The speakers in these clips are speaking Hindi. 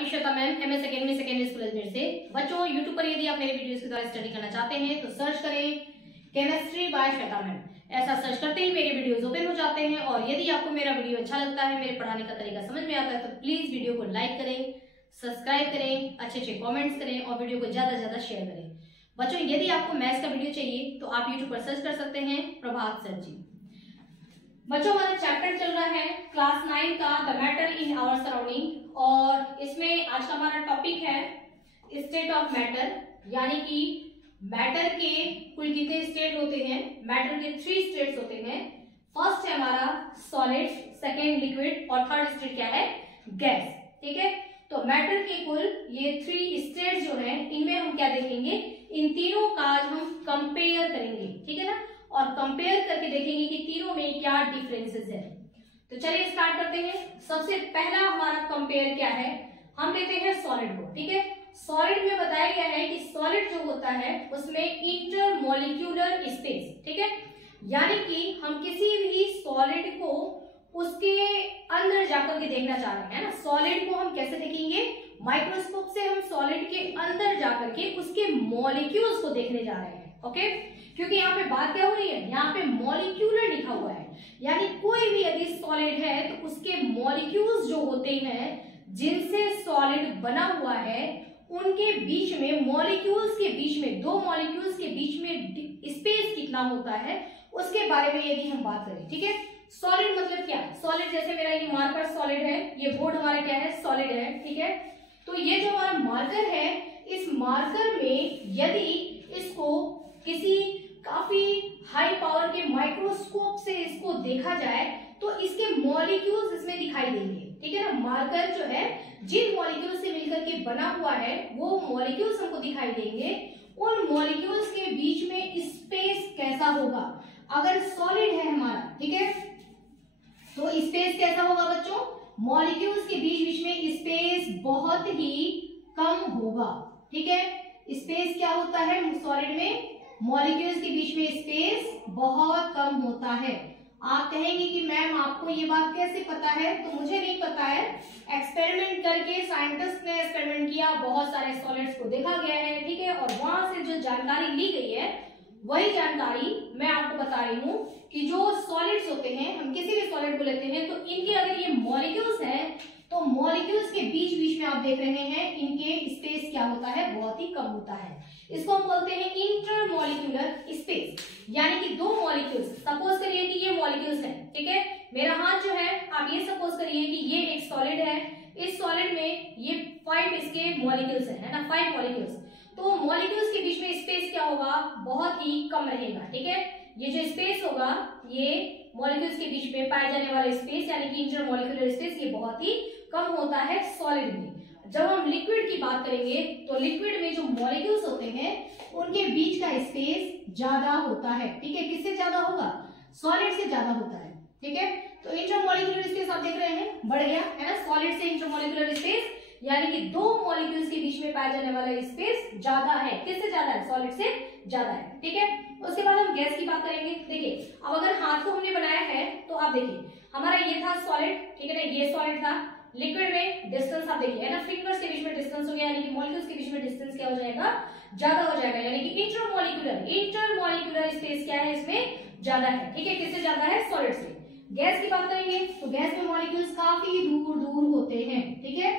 आपकी Shweta ma'am MS academy secondary school Ajmer से। बच्चों यूट्यूब पर यदि आप मेरे वीडियोस के द्वारा स्टडी करना चाहते हैं तो सर्च करें केमिस्ट्री बाय श्वेता मैम। ऐसा सर्च करते ही मेरे वीडियोस ओपन हो जाते हैं। और यदि आपको मेरा वीडियो अच्छा लगता है, मेरे पढ़ाने का तरीका समझ में आता है, तो प्लीज वीडियो को लाइक करें, सब्सक्राइब करें, अच्छे कॉमेंट्स करें और वीडियो को ज्यादा से ज्यादा शेयर करें। बच्चों यदि आपको मैथ्स का वीडियो चाहिए तो आप यूट्यूब पर सर्च कर सकते हैं प्रभात सर जी। बच्चों हमारा चैप्टर चल रहा है क्लास 9 का the matter in our surrounding, और इसमें आज का हमारा टॉपिक है स्टेट ऑफ मैटर, यानी कि मैटर के कुल कितने स्टेट होते हैं। मैटर के 3 स्टेट्स होते हैं। फर्स्ट है हमारा सॉलिड, सेकेंड लिक्विड और थर्ड स्टेट क्या है, गैस। ठीक है, तो मैटर के कुल ये 3 स्टेट्स जो हैं, इनमें हम क्या देखेंगे, इन तीनों का आज हम कंपेयर करेंगे। ठीक है ना, और कंपेयर करके देखेंगे कि तीनों में क्या डिफरेंसेस है। तो चलिए स्टार्ट करते हैं। सबसे पहला हमारा कंपेयर क्या है, हम लेते हैं सॉलिड को। ठीक है, सॉलिड में बताया गया है कि सॉलिड जो होता है उसमें इंटरमॉलिक्यूलर स्पेस, ठीक है, यानी कि हम किसी भी सॉलिड को उसके अंदर जाकर के देखना चाह रहे हैं ना। सॉलिड को हम कैसे देखेंगे, माइक्रोस्कोप से हम सॉलिड के अंदर जाकर के उसके मॉलिक्यूल्स को देखने जा रहे हैं। ओके, क्योंकि यहाँ पे बात क्या हो रही है, यहाँ पे मॉलिक्यूलर लिखा हुआ है, यानी कोई भी यदि सॉलिड है तो उसके मॉलिक्यूल्स जो होते हैं जिनसे सॉलिड बना हुआ है, उनके बीच में, मॉलिक्यूल्स के बीच में, 2 मॉलिक्यूल्स के बीच में स्पेस कितना होता है उसके बारे में यदि हम बात करें। ठीक है, सॉलिड मतलब क्या, सॉलिड जैसे मेरा ये मार्कर सॉलिड है, ये बोर्ड हमारा क्या है, सॉलिड है। ठीक है, तो ये जो हमारा मार्कर है, इस मार्कर में यदि इसको किसी काफी हाई पावर के माइक्रोस्कोप से इसको देखा जाए तो इसके मॉलिक्यूल्स इसमें दिखाई देंगे। ठीक है ना, मार्कर जो है जिन मॉलिक्यूल्स से मिलकर के बना हुआ है वो मॉलिक्यूल्स हमको दिखाई देंगे। उन मॉलिक्यूल्स के बीच में स्पेस कैसा होगा, अगर सॉलिड है हमारा, ठीक है, तो स्पेस कैसा होगा बच्चों, मॉलिक्यूल्स के बीच बीच में स्पेस बहुत ही कम होगा। ठीक है, स्पेस क्या होता है सॉलिड में, मॉलिक्यूल्स के बीच में स्पेस बहुत कम होता है। आप कहेंगे कि मैम आपको ये बात कैसे पता है, तो मुझे नहीं पता है, एक्सपेरिमेंट करके साइंटिस्ट ने एक्सपेरिमेंट किया, बहुत सारे सॉलिड्स को देखा गया है। ठीक है, और वहां से जो जानकारी ली गई है वही जानकारी मैं आपको बता रही हूँ कि जो सॉलिड्स होते हैं, हम किसी भी सॉलिड को लेते हैं तो इनके अगर ये मॉलिक्यूल्स हैं तो मॉलिक्यूल्स के बीच बीच में आप देख रहे हैं इनके स्पेस क्या होता है, बहुत ही कम होता है। इसको हम बोलते हैं इंटरमॉलिक्यूलर स्पेस, यानी कि 2 मॉलिक्यूल्स, सपोज करिए कि ये मॉलिक्यूल्स हैं। ठीक है, मेरा हाथ जो है, आप ये सपोज करिए कि ये एक सॉलिड है, इस सॉलिड में ये 5 इसके मॉलिक्यूल्स है ना, 5 मॉलिक्यूल्स, तो मॉलिक्यूल्स के बीच में स्पेस क्या होगा, बहुत ही कम रहेगा। ठीक है, ये जो स्पेस होगा, ये मॉलिक्यूल्स के बीच में पाया जाने वाला स्पेस, यानी कि इंटरमॉलिक्यूलर स्पेस, ये बहुत ही कम होता है सॉलिड में। जब हम लिक्विड की बात करेंगे तो लिक्विड में जो मॉलिक्यूल्स होते हैं उनके बीच का स्पेस ज्यादा होता है। ठीक है, किससे ज्यादा होगा, सॉलिड से ज्यादा होता है। ठीक है, तो इंटरमॉलिक्यूलर स्पेस आप देख रहे हैं बढ़ गया है ना, सॉलिड से इंटरमॉलिक्यूलर स्पेस, यानी कि 2 मॉलिक्यूल्स के बीच में पाया जाने वाला स्पेस ज्यादा है। किससे ज्यादा है, सॉलिड से ज्यादा है। ठीक है, उसके बाद हम गैस की बात करेंगे। देखिए, अब अगर हाथ को हमने बनाया है तो आप देखिए हमारा ये था सॉलिड, ठीक है ना, ये सॉलिड था। लिक्विड में डिस्टेंस आप देखिए है ना, फिंगर्स के बीच में डिस्टेंस हो गया, यानी कि मॉलिक्यूल्स के बीच में डिस्टेंस क्या हो जाएगा, ज्यादा हो जाएगा, यानी कि इंटरमॉलिक्यूलर स्पेस क्या है, इसमें ज्यादा है। ठीक है, किससे ज्यादा है, सॉलिड से। गैस की बात करेंगे तो गैस में मॉलिक्यूल्स काफी दूर दूर होते हैं। ठीक है,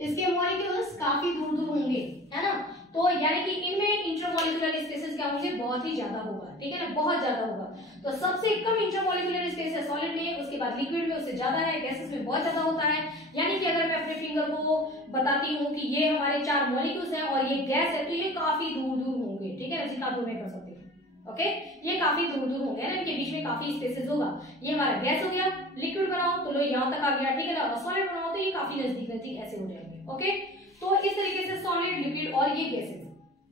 इसके मॉलिक्यूल्स काफी दूर दूर होंगे, है ना, तो यानी कि इनमें इंटरमॉलिक्यूलर स्पेसेस क्या होंगे, बहुत ही ज्यादा होगा। ठीक है ना, बहुत ज्यादा होगा। तो सबसे कम इंटरमॉलिक्यूलर स्पेस है सॉलिड में, उसके बाद लिक्विड में उससे ज्यादा है, गैसेस में बहुत ज्यादा होता है। यानी कि अगर मैं अपने फिंगर को बताती हूँ कि ये हमारे 4 मॉलिक्यूल्स हैं और ये गैस है, तो ये काफी दूर दूर होंगे। ठीक है, जितना दूर में कर सकते हैं। ओके, ये काफी दूर दूर होंगे ना, इनके बीच में काफी स्पेसेस होगा। ये हमारा गैस हो गया, लिक्विड बनाओ तो लो यहाँ तक आ गया। ठीक है ना, और सॉलिड बनाओ तो ये काफी नजदीक नजदीक ऐसे हो जाएंगे। ओके, तो इस तरीके से सॉलिड, लिक्विड और ये गैसेस।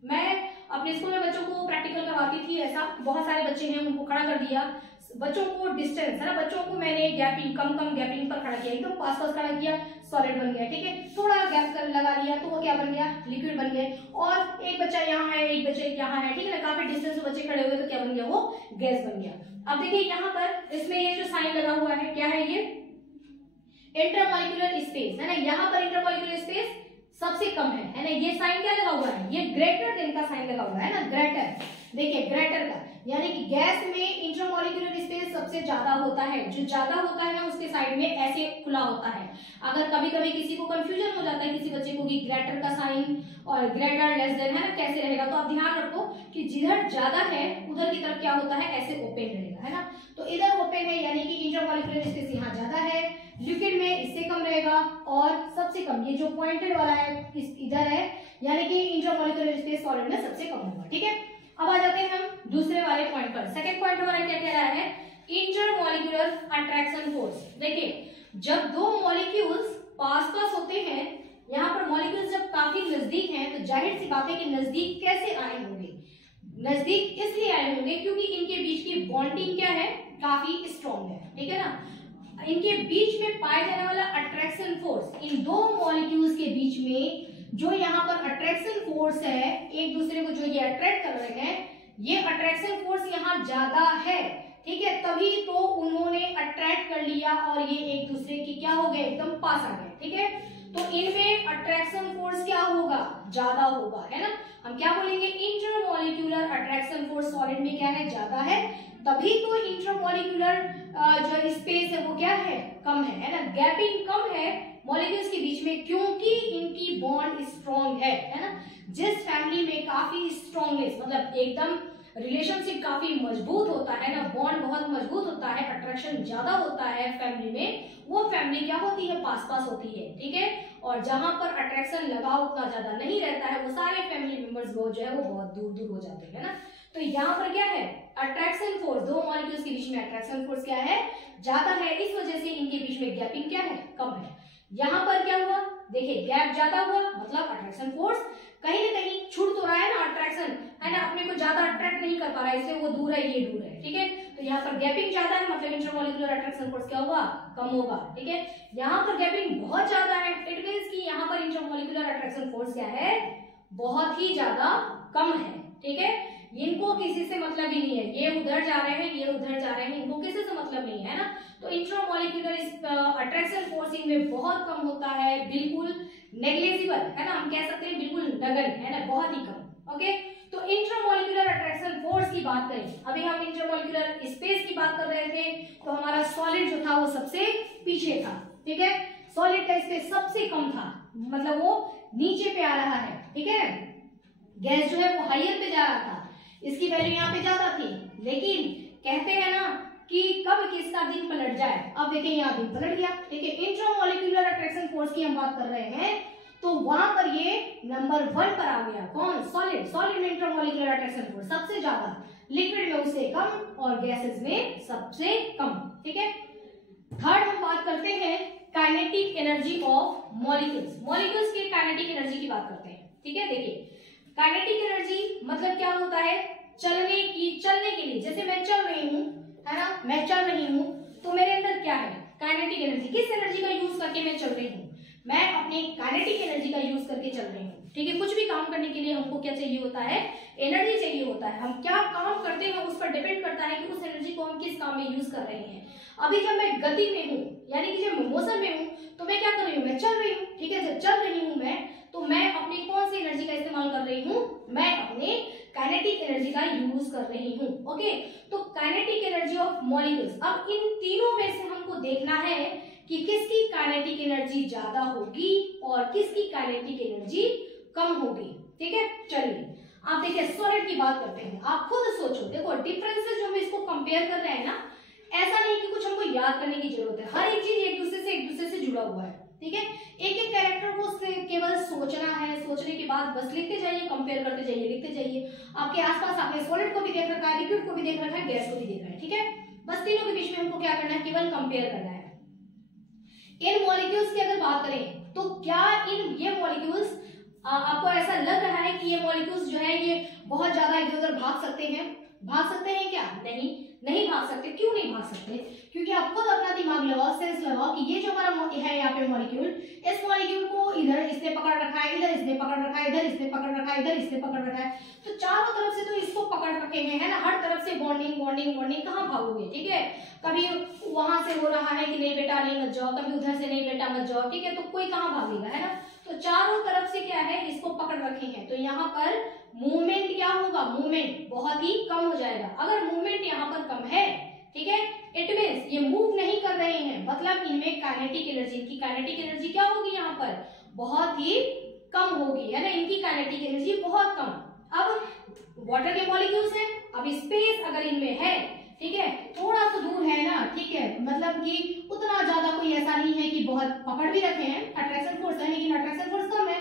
मैं अपने स्कूल में बच्चों को प्रैक्टिकल करवाती थी, ऐसा बहुत सारे बच्चे हैं, उनको खड़ा कर दिया, बच्चों को डिस्टेंस है ना, बच्चों को मैंने गैपिंग, कम गैपिंग पर खड़ा किया, एकदम पास खड़ा किया, सॉलिड बन गया। ठीक है, थोड़ा गैप कर लगा लिया तो वो क्या बन गया, लिक्विड बन गया। और एक बच्चा यहाँ है, एक बच्चा यहाँ है, ठीक है ना, काफी डिस्टेंस में बच्चे खड़े हुए तो क्या बन गया, वो गैस बन गया। अब देखिए यहाँ पर इसमें ये जो साइन लगा हुआ है क्या है, ये इंटरमॉलिक्यूलर स्पेस है ना, यहाँ पर इंटरमॉलिक्यूलर स्पेस, सबसे कम है ना। ये साइन क्या लगा हुआ है, ये ग्रेटर देन का साइन लगा हुआ है ना, ग्रेटर। देखिए ग्रेटर का यानी कि गैस में इंटरमॉलिक्यूलर स्पेस सबसे ज्यादा होता है, जो ज्यादा होता है ना उसके साइड में ऐसे खुला होता है। अगर कभी कभी किसी को कंफ्यूजन हो जाता है किसी बच्चे को कि ग्रेटर का साइन और ग्रेटर लेस देन है ना कैसे रहेगा, तो आप ध्यान रखो कि जिधर ज्यादा है उधर की तरफ क्या होता है, ऐसे ओपन रहेगा, है ना। तो इधर ओपन है यानी कि इंटरमॉलिक्यूलर स्पेस यहाँ ज्यादा है, लिक्विड में इससे कम रहेगा, और सबसे कम ये जो पॉइंटेड वाला है इधर है, यानी कि इंटरमॉलिक्यूलर स्पेस सॉलिड में सबसे कम होगा। ठीक है, अब आ जाते हैं हम दूसरे वाले पॉइंट पर। सेकंड पॉइंट हमारा क्या कह रहा है, इंटरमॉलिक्यूलर अट्रैक्शन फोर्स। देखिए जब दो मॉलिक्यूल्स पास होते हैं, यहाँ पर मॉलिक्यूल्स जब काफी नजदीक हैं, तो जाहिर सी बात है कि नजदीक कैसे आए होंगे, नजदीक इसलिए आए होंगे क्योंकि इनके बीच की बॉन्डिंग क्या है, काफी स्ट्रॉन्ग है। ठीक है ना, इनके बीच में पाया जाने वाला अट्रैक्शन फोर्स, इन दो मॉलिक्यूल्स के बीच में जो यहाँ पर अट्रैक्शन फोर्स है, एक दूसरे को जो ये अट्रैक्ट कर रहे हैं, ये अट्रैक्शन फोर्स यहाँ ज्यादा है। ठीक है, तभी तो उन्होंने अट्रैक्ट कर लिया और ये एक दूसरे की क्या हो गए, एकदम पास आ गए। ठीक है, तो इनमें अट्रैक्शन फोर्स क्या होगा, ज्यादा होगा, है ना। हम क्या बोलेंगे, इंटरमॉलिक्यूलर अट्रैक्शन फोर्स सॉलिड में क्या है, ज्यादा है, तभी तो इंटरमॉलिक्यूलर जो स्पेस है वो क्या है, कम है ना। गैपिंग कम है मॉलिक्यूल्स के बीच में क्योंकि इनकी बॉन्ड स्ट्रॉन्ग है ना। जिस फैमिली में काफी स्ट्रॉन्गनेस मतलब एकदम रिलेशनशिप काफी मजबूत होता है ना, बॉन्ड बहुत मजबूत होता है, अट्रैक्शन ज्यादा होता है फैमिली में, वो फैमिली क्या होती है, पास पास होती है। ठीक है, और जहां पर अट्रैक्शन लगाव उतना ज्यादा नहीं रहता है, वो सारे फैमिली मेंबर्स जो है वो बहुत दूर दूर हो जाते हैं ना। तो यहाँ पर क्या है, अट्रैक्शन फोर्स, दो मॉलिक्यूल्स के बीच में अट्रैक्शन फोर्स क्या है, ज्यादा है, इस वजह से इनके बीच में गैपिंग क्या है, कम है। यहाँ पर क्या हुआ, देखिए गैप ज्यादा हुआ मतलब अट्रैक्शन फोर्स कहीं ना कहीं छूट तो रहा है ना, अट्रैक्शन है ना, अपने को ज्यादा अट्रैक्ट नहीं कर पा रहा है, इसलिए वो दूर है, ये दूर है। ठीक है, तो यहाँ पर गैपिंग ज्यादा है मतलब इंटरमॉलिक्यूलर अट्रैक्शन फोर्स क्या होगा, कम होगा। ठीक है, यहाँ पर गैपिंग बहुत ज्यादा है, इट मींस कि यहाँ पर इंटरमॉलिक्यूलर अट्रैक्शन फोर्स क्या है, बहुत ही ज्यादा कम है। ठीक है, इनको किसी से मतलब ही नहीं है, ये उधर जा रहे हैं, ये उधर जा रहे हैं, इनको किसी से मतलब नहीं है ना। तो इंट्रामॉलिक्यूलर अट्रैक्शन फोर्स इनमें बहुत कम होता है, बिल्कुल नेग्लिजिबल है ना, हम कह सकते हैं बिल्कुल नगण्य है ना, बहुत ही कम। ओके, तो इंट्रामॉलिक्यूलर अट्रैक्शन फोर्स की बात करें, अभी हम इंट्रामॉलिक्यूलर स्पेस की बात कर रहे थे, तो हमारा सॉलिड जो था वो सबसे पीछे था। ठीक है, सॉलिड का स्पेस सबसे कम था, मतलब वो नीचे पे आ रहा है। ठीक है, गैस जो है वो हाइयर पे जा रहा था, इसकी वैल्यू यहाँ पे ज्यादा थी, लेकिन कहते हैं ना कि कब किसका दिन पलट जाए। अब देखिए यहाँ दिन पलट गया। ठीक है, इंट्रामॉलिक्यूलर अट्रैक्शन फोर्स की हम बात कर रहे हैं, तो वहां पर ये नंबर 1 पर आ गया, कौन, सॉलिड। सॉलिड में इंट्रामॉलिक्यूलर अट्रैक्शन फोर्स सबसे ज्यादा, लिक्विड में उससे कम और गैसेस में सबसे कम। ठीक है, थर्ड हम बात करते हैं kinetic energy of molecules. Molecules की काइनेटिक एनर्जी की बात करते हैं। ठीक है, देखिए काइनेटिक एनर्जी मतलब क्या होता है, चलने के लिए, जैसे मैं चल रही हूँ है ना, मैं चल रही हूँ, तो मेरे अंदर क्या है, काइनेटिक एनर्जी। किस एनर्जी का यूज करके मैं चल रही हूँ, मैं अपने काइनेटिक एनर्जी का यूज करके चल रही हूँ। ठीक है, कुछ भी काम करने के लिए हमको क्या चाहिए होता है, एनर्जी चाहिए होता है। हम क्या काम करते हैं उस पर डिपेंड करता है कि उस एनर्जी को हम किस काम में यूज कर रहे हैं। अभी जब मैं गति में हूँ यानी कि जब मोशन में हूँ, तो मैं क्या कर रही हूँ, मैं चल रही हूँ। ठीक है, जब चल रही हूँ मैं, तो मैं अपनी कौन सी एनर्जी का इस्तेमाल कर रही हूँ, मैं अपने काइनेटिक एनर्जी का यूज कर रही हूँ। ओके, तो काइनेटिक एनर्जी ऑफ मॉलिक्यूल्स, अब इन तीनों में से हमको देखना है कि किसकी काइनेटिक एनर्जी ज्यादा होगी और किसकी काइनेटिक एनर्जी कम होगी। ठीक है, चलिए आप देखिए सॉलिड की बात करते हैं, आप खुद सोचो, देखो डिफरेंसेस जो हम इसको कंपेयर कर रहे हैं ना, ऐसा नहीं कि कुछ हमको याद करने की जरूरत है, हर एक चीज एक दूसरे से जुड़ा हुआ है। ठीक है, एक एक कैरेक्टर को केवल सोचना है, सोचने के बाद बस लिखते जाइए, कंपेयर करते जाइए, लिखते जाइए। आपके आसपास आपने सॉलिड को भी देख रखा है, लिक्विड को भी देख रखा है, गैस को भी देख रखा है। ठीक है, बस तीनों के बीच में हमको क्या करना है, केवल कंपेयर करना है। इन मॉलिक्यूल्स की अगर बात करें तो क्या ये मॉलिक्यूल्स आपको ऐसा लग रहा है कि ये मॉलिक्यूल्स जो है ये बहुत ज्यादा इधर उधर भाग सकते हैं? भाग सकते हैं क्या? नहीं भाग सकते। क्यों नहीं भाग सकते? क्योंकि आप खुद अपना दिमाग लगाओ, सेंस लगाओ कि ये जो हमारा है यहाँ पे मॉलिक्यूल, इस मॉलिक्यूल को इधर इसने पकड़ रखा है, इधर इसने पकड़ रखा है, इधर इसने पकड़ रखा है, इधर इसने पकड़ रखा है, तो चारों तरफ से तो इसको पकड़ रखे हैं, है ना, हर तरफ से बॉन्डिंग बॉन्डिंग बॉन्डिंग, कहाँ भागोगे? ठीक है, कभी वहां से हो रहा है कि नहीं बेटा नहीं मत जाओ, कभी उधर से नहीं बेटा मत जाओ, ठीक है, तो कोई कहाँ भागेगा, है ना। तो चारों तरफ से पकड़ रखे हैं तो यहाँ पर मूवमेंट क्या होगा, मूवमेंट बहुत ही कम हो जाएगा। अगर मूवमेंट यहाँ पर कम है, ठीक है, इट मीन्स ये मूव नहीं कर रहे हैं, मतलब इनमें काइनेटिक एनर्जी, इनकी काइनेटिक एनर्जी क्या होगी यहाँ पर, बहुत ही कम होगी, है ना, इनकी काइनेटिक एनर्जी बहुत कम। अब वाटर के मॉलिक्यूल्स हैं, अब स्पेस अगर इनमें है, ठीक है, थोड़ा सा दूर है ना, ठीक है, मतलब कि उतना ज्यादा कोई ऐसा नहीं है कि बहुत पकड़ भी रखे हैं, अट्रैक्शन फोर्स है, लेकिन अट्रैक्शन फोर्स कम है,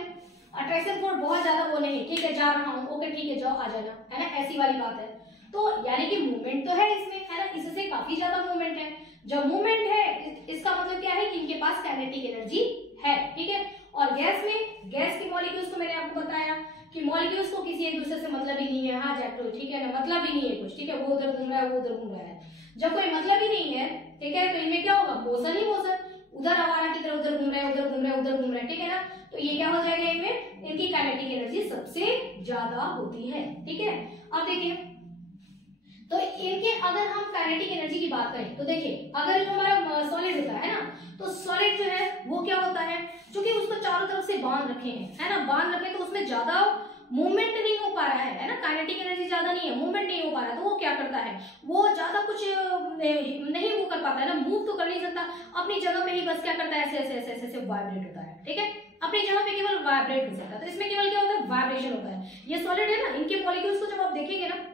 अट्रैक्शन फोर्स बहुत ज्यादा वो नहीं, ठीक है, जा रहा हूँ, ओके ठीक है जाओ आ जाना, है ना, ऐसी वाली बात है। तो यानी कि मूवमेंट तो है इसमें, है ना, इससे काफी ज्यादा मूवमेंट है। जब मूवमेंट है इसका मतलब क्या है कि इनके पास काइनेटिक एनर्जी है, ठीक है। और गैस में, गैस के मॉलिक्यूल्स को मैंने आपको बताया कि मॉलिक्यूल्स को किसी एक दूसरे से मतलब ही नहीं है, हाँ जैक्टो, ठीक है ना, मतलब ही नहीं है कुछ, ठीक है, वो उधर घूम रहा है, वो उधर घूम रहा है। जब कोई मतलब ही नहीं है, ठीक है, तो इनमें क्या होगा, मोशन ही मोशन, उधर हमारा की तरह उधर घूम रहा है, उधर घूम रहा है, उधर घूम रहा है, ठीक है ना। तो ये क्या हो जाएगा, इनमें इनकी काइनेटिक एनर्जी सबसे ज्यादा होती है, ठीक है। अब देखिए तो इनके अगर हम काइनेटिक एनर्जी की बात करें तो देखिए अगर जो हमारा सॉलिड होता है ना, तो सॉलिड जो है वो क्या होता है, क्योंकि उसको चारों तरफ से बांध रखे हैं, है ना, बांध रखे तो उसमें ज्यादा मूवमेंट नहीं हो पा रहा है ना, काइनेटिक एनर्जी ज्यादा नहीं है, मूवमेंट नहीं हो पा रहा, तो वो क्या करता है, वो ज्यादा कुछ नहीं वो कर पाता है ना, मूव तो कर नहीं सकता, अपनी जगह पे ही बस क्या करता है, ऐसे ऐसे ऐसे ऐसे वाइब्रेट होता है, ठीक है, अपनी जगह पे केवल वाइब्रेट हो सकता है। तो इसमें केवल क्या होता है, वाइब्रेशन होता है। ये सॉलिड है ना, इनके मॉलिक्यूल्स को जब आप देखेंगे ना,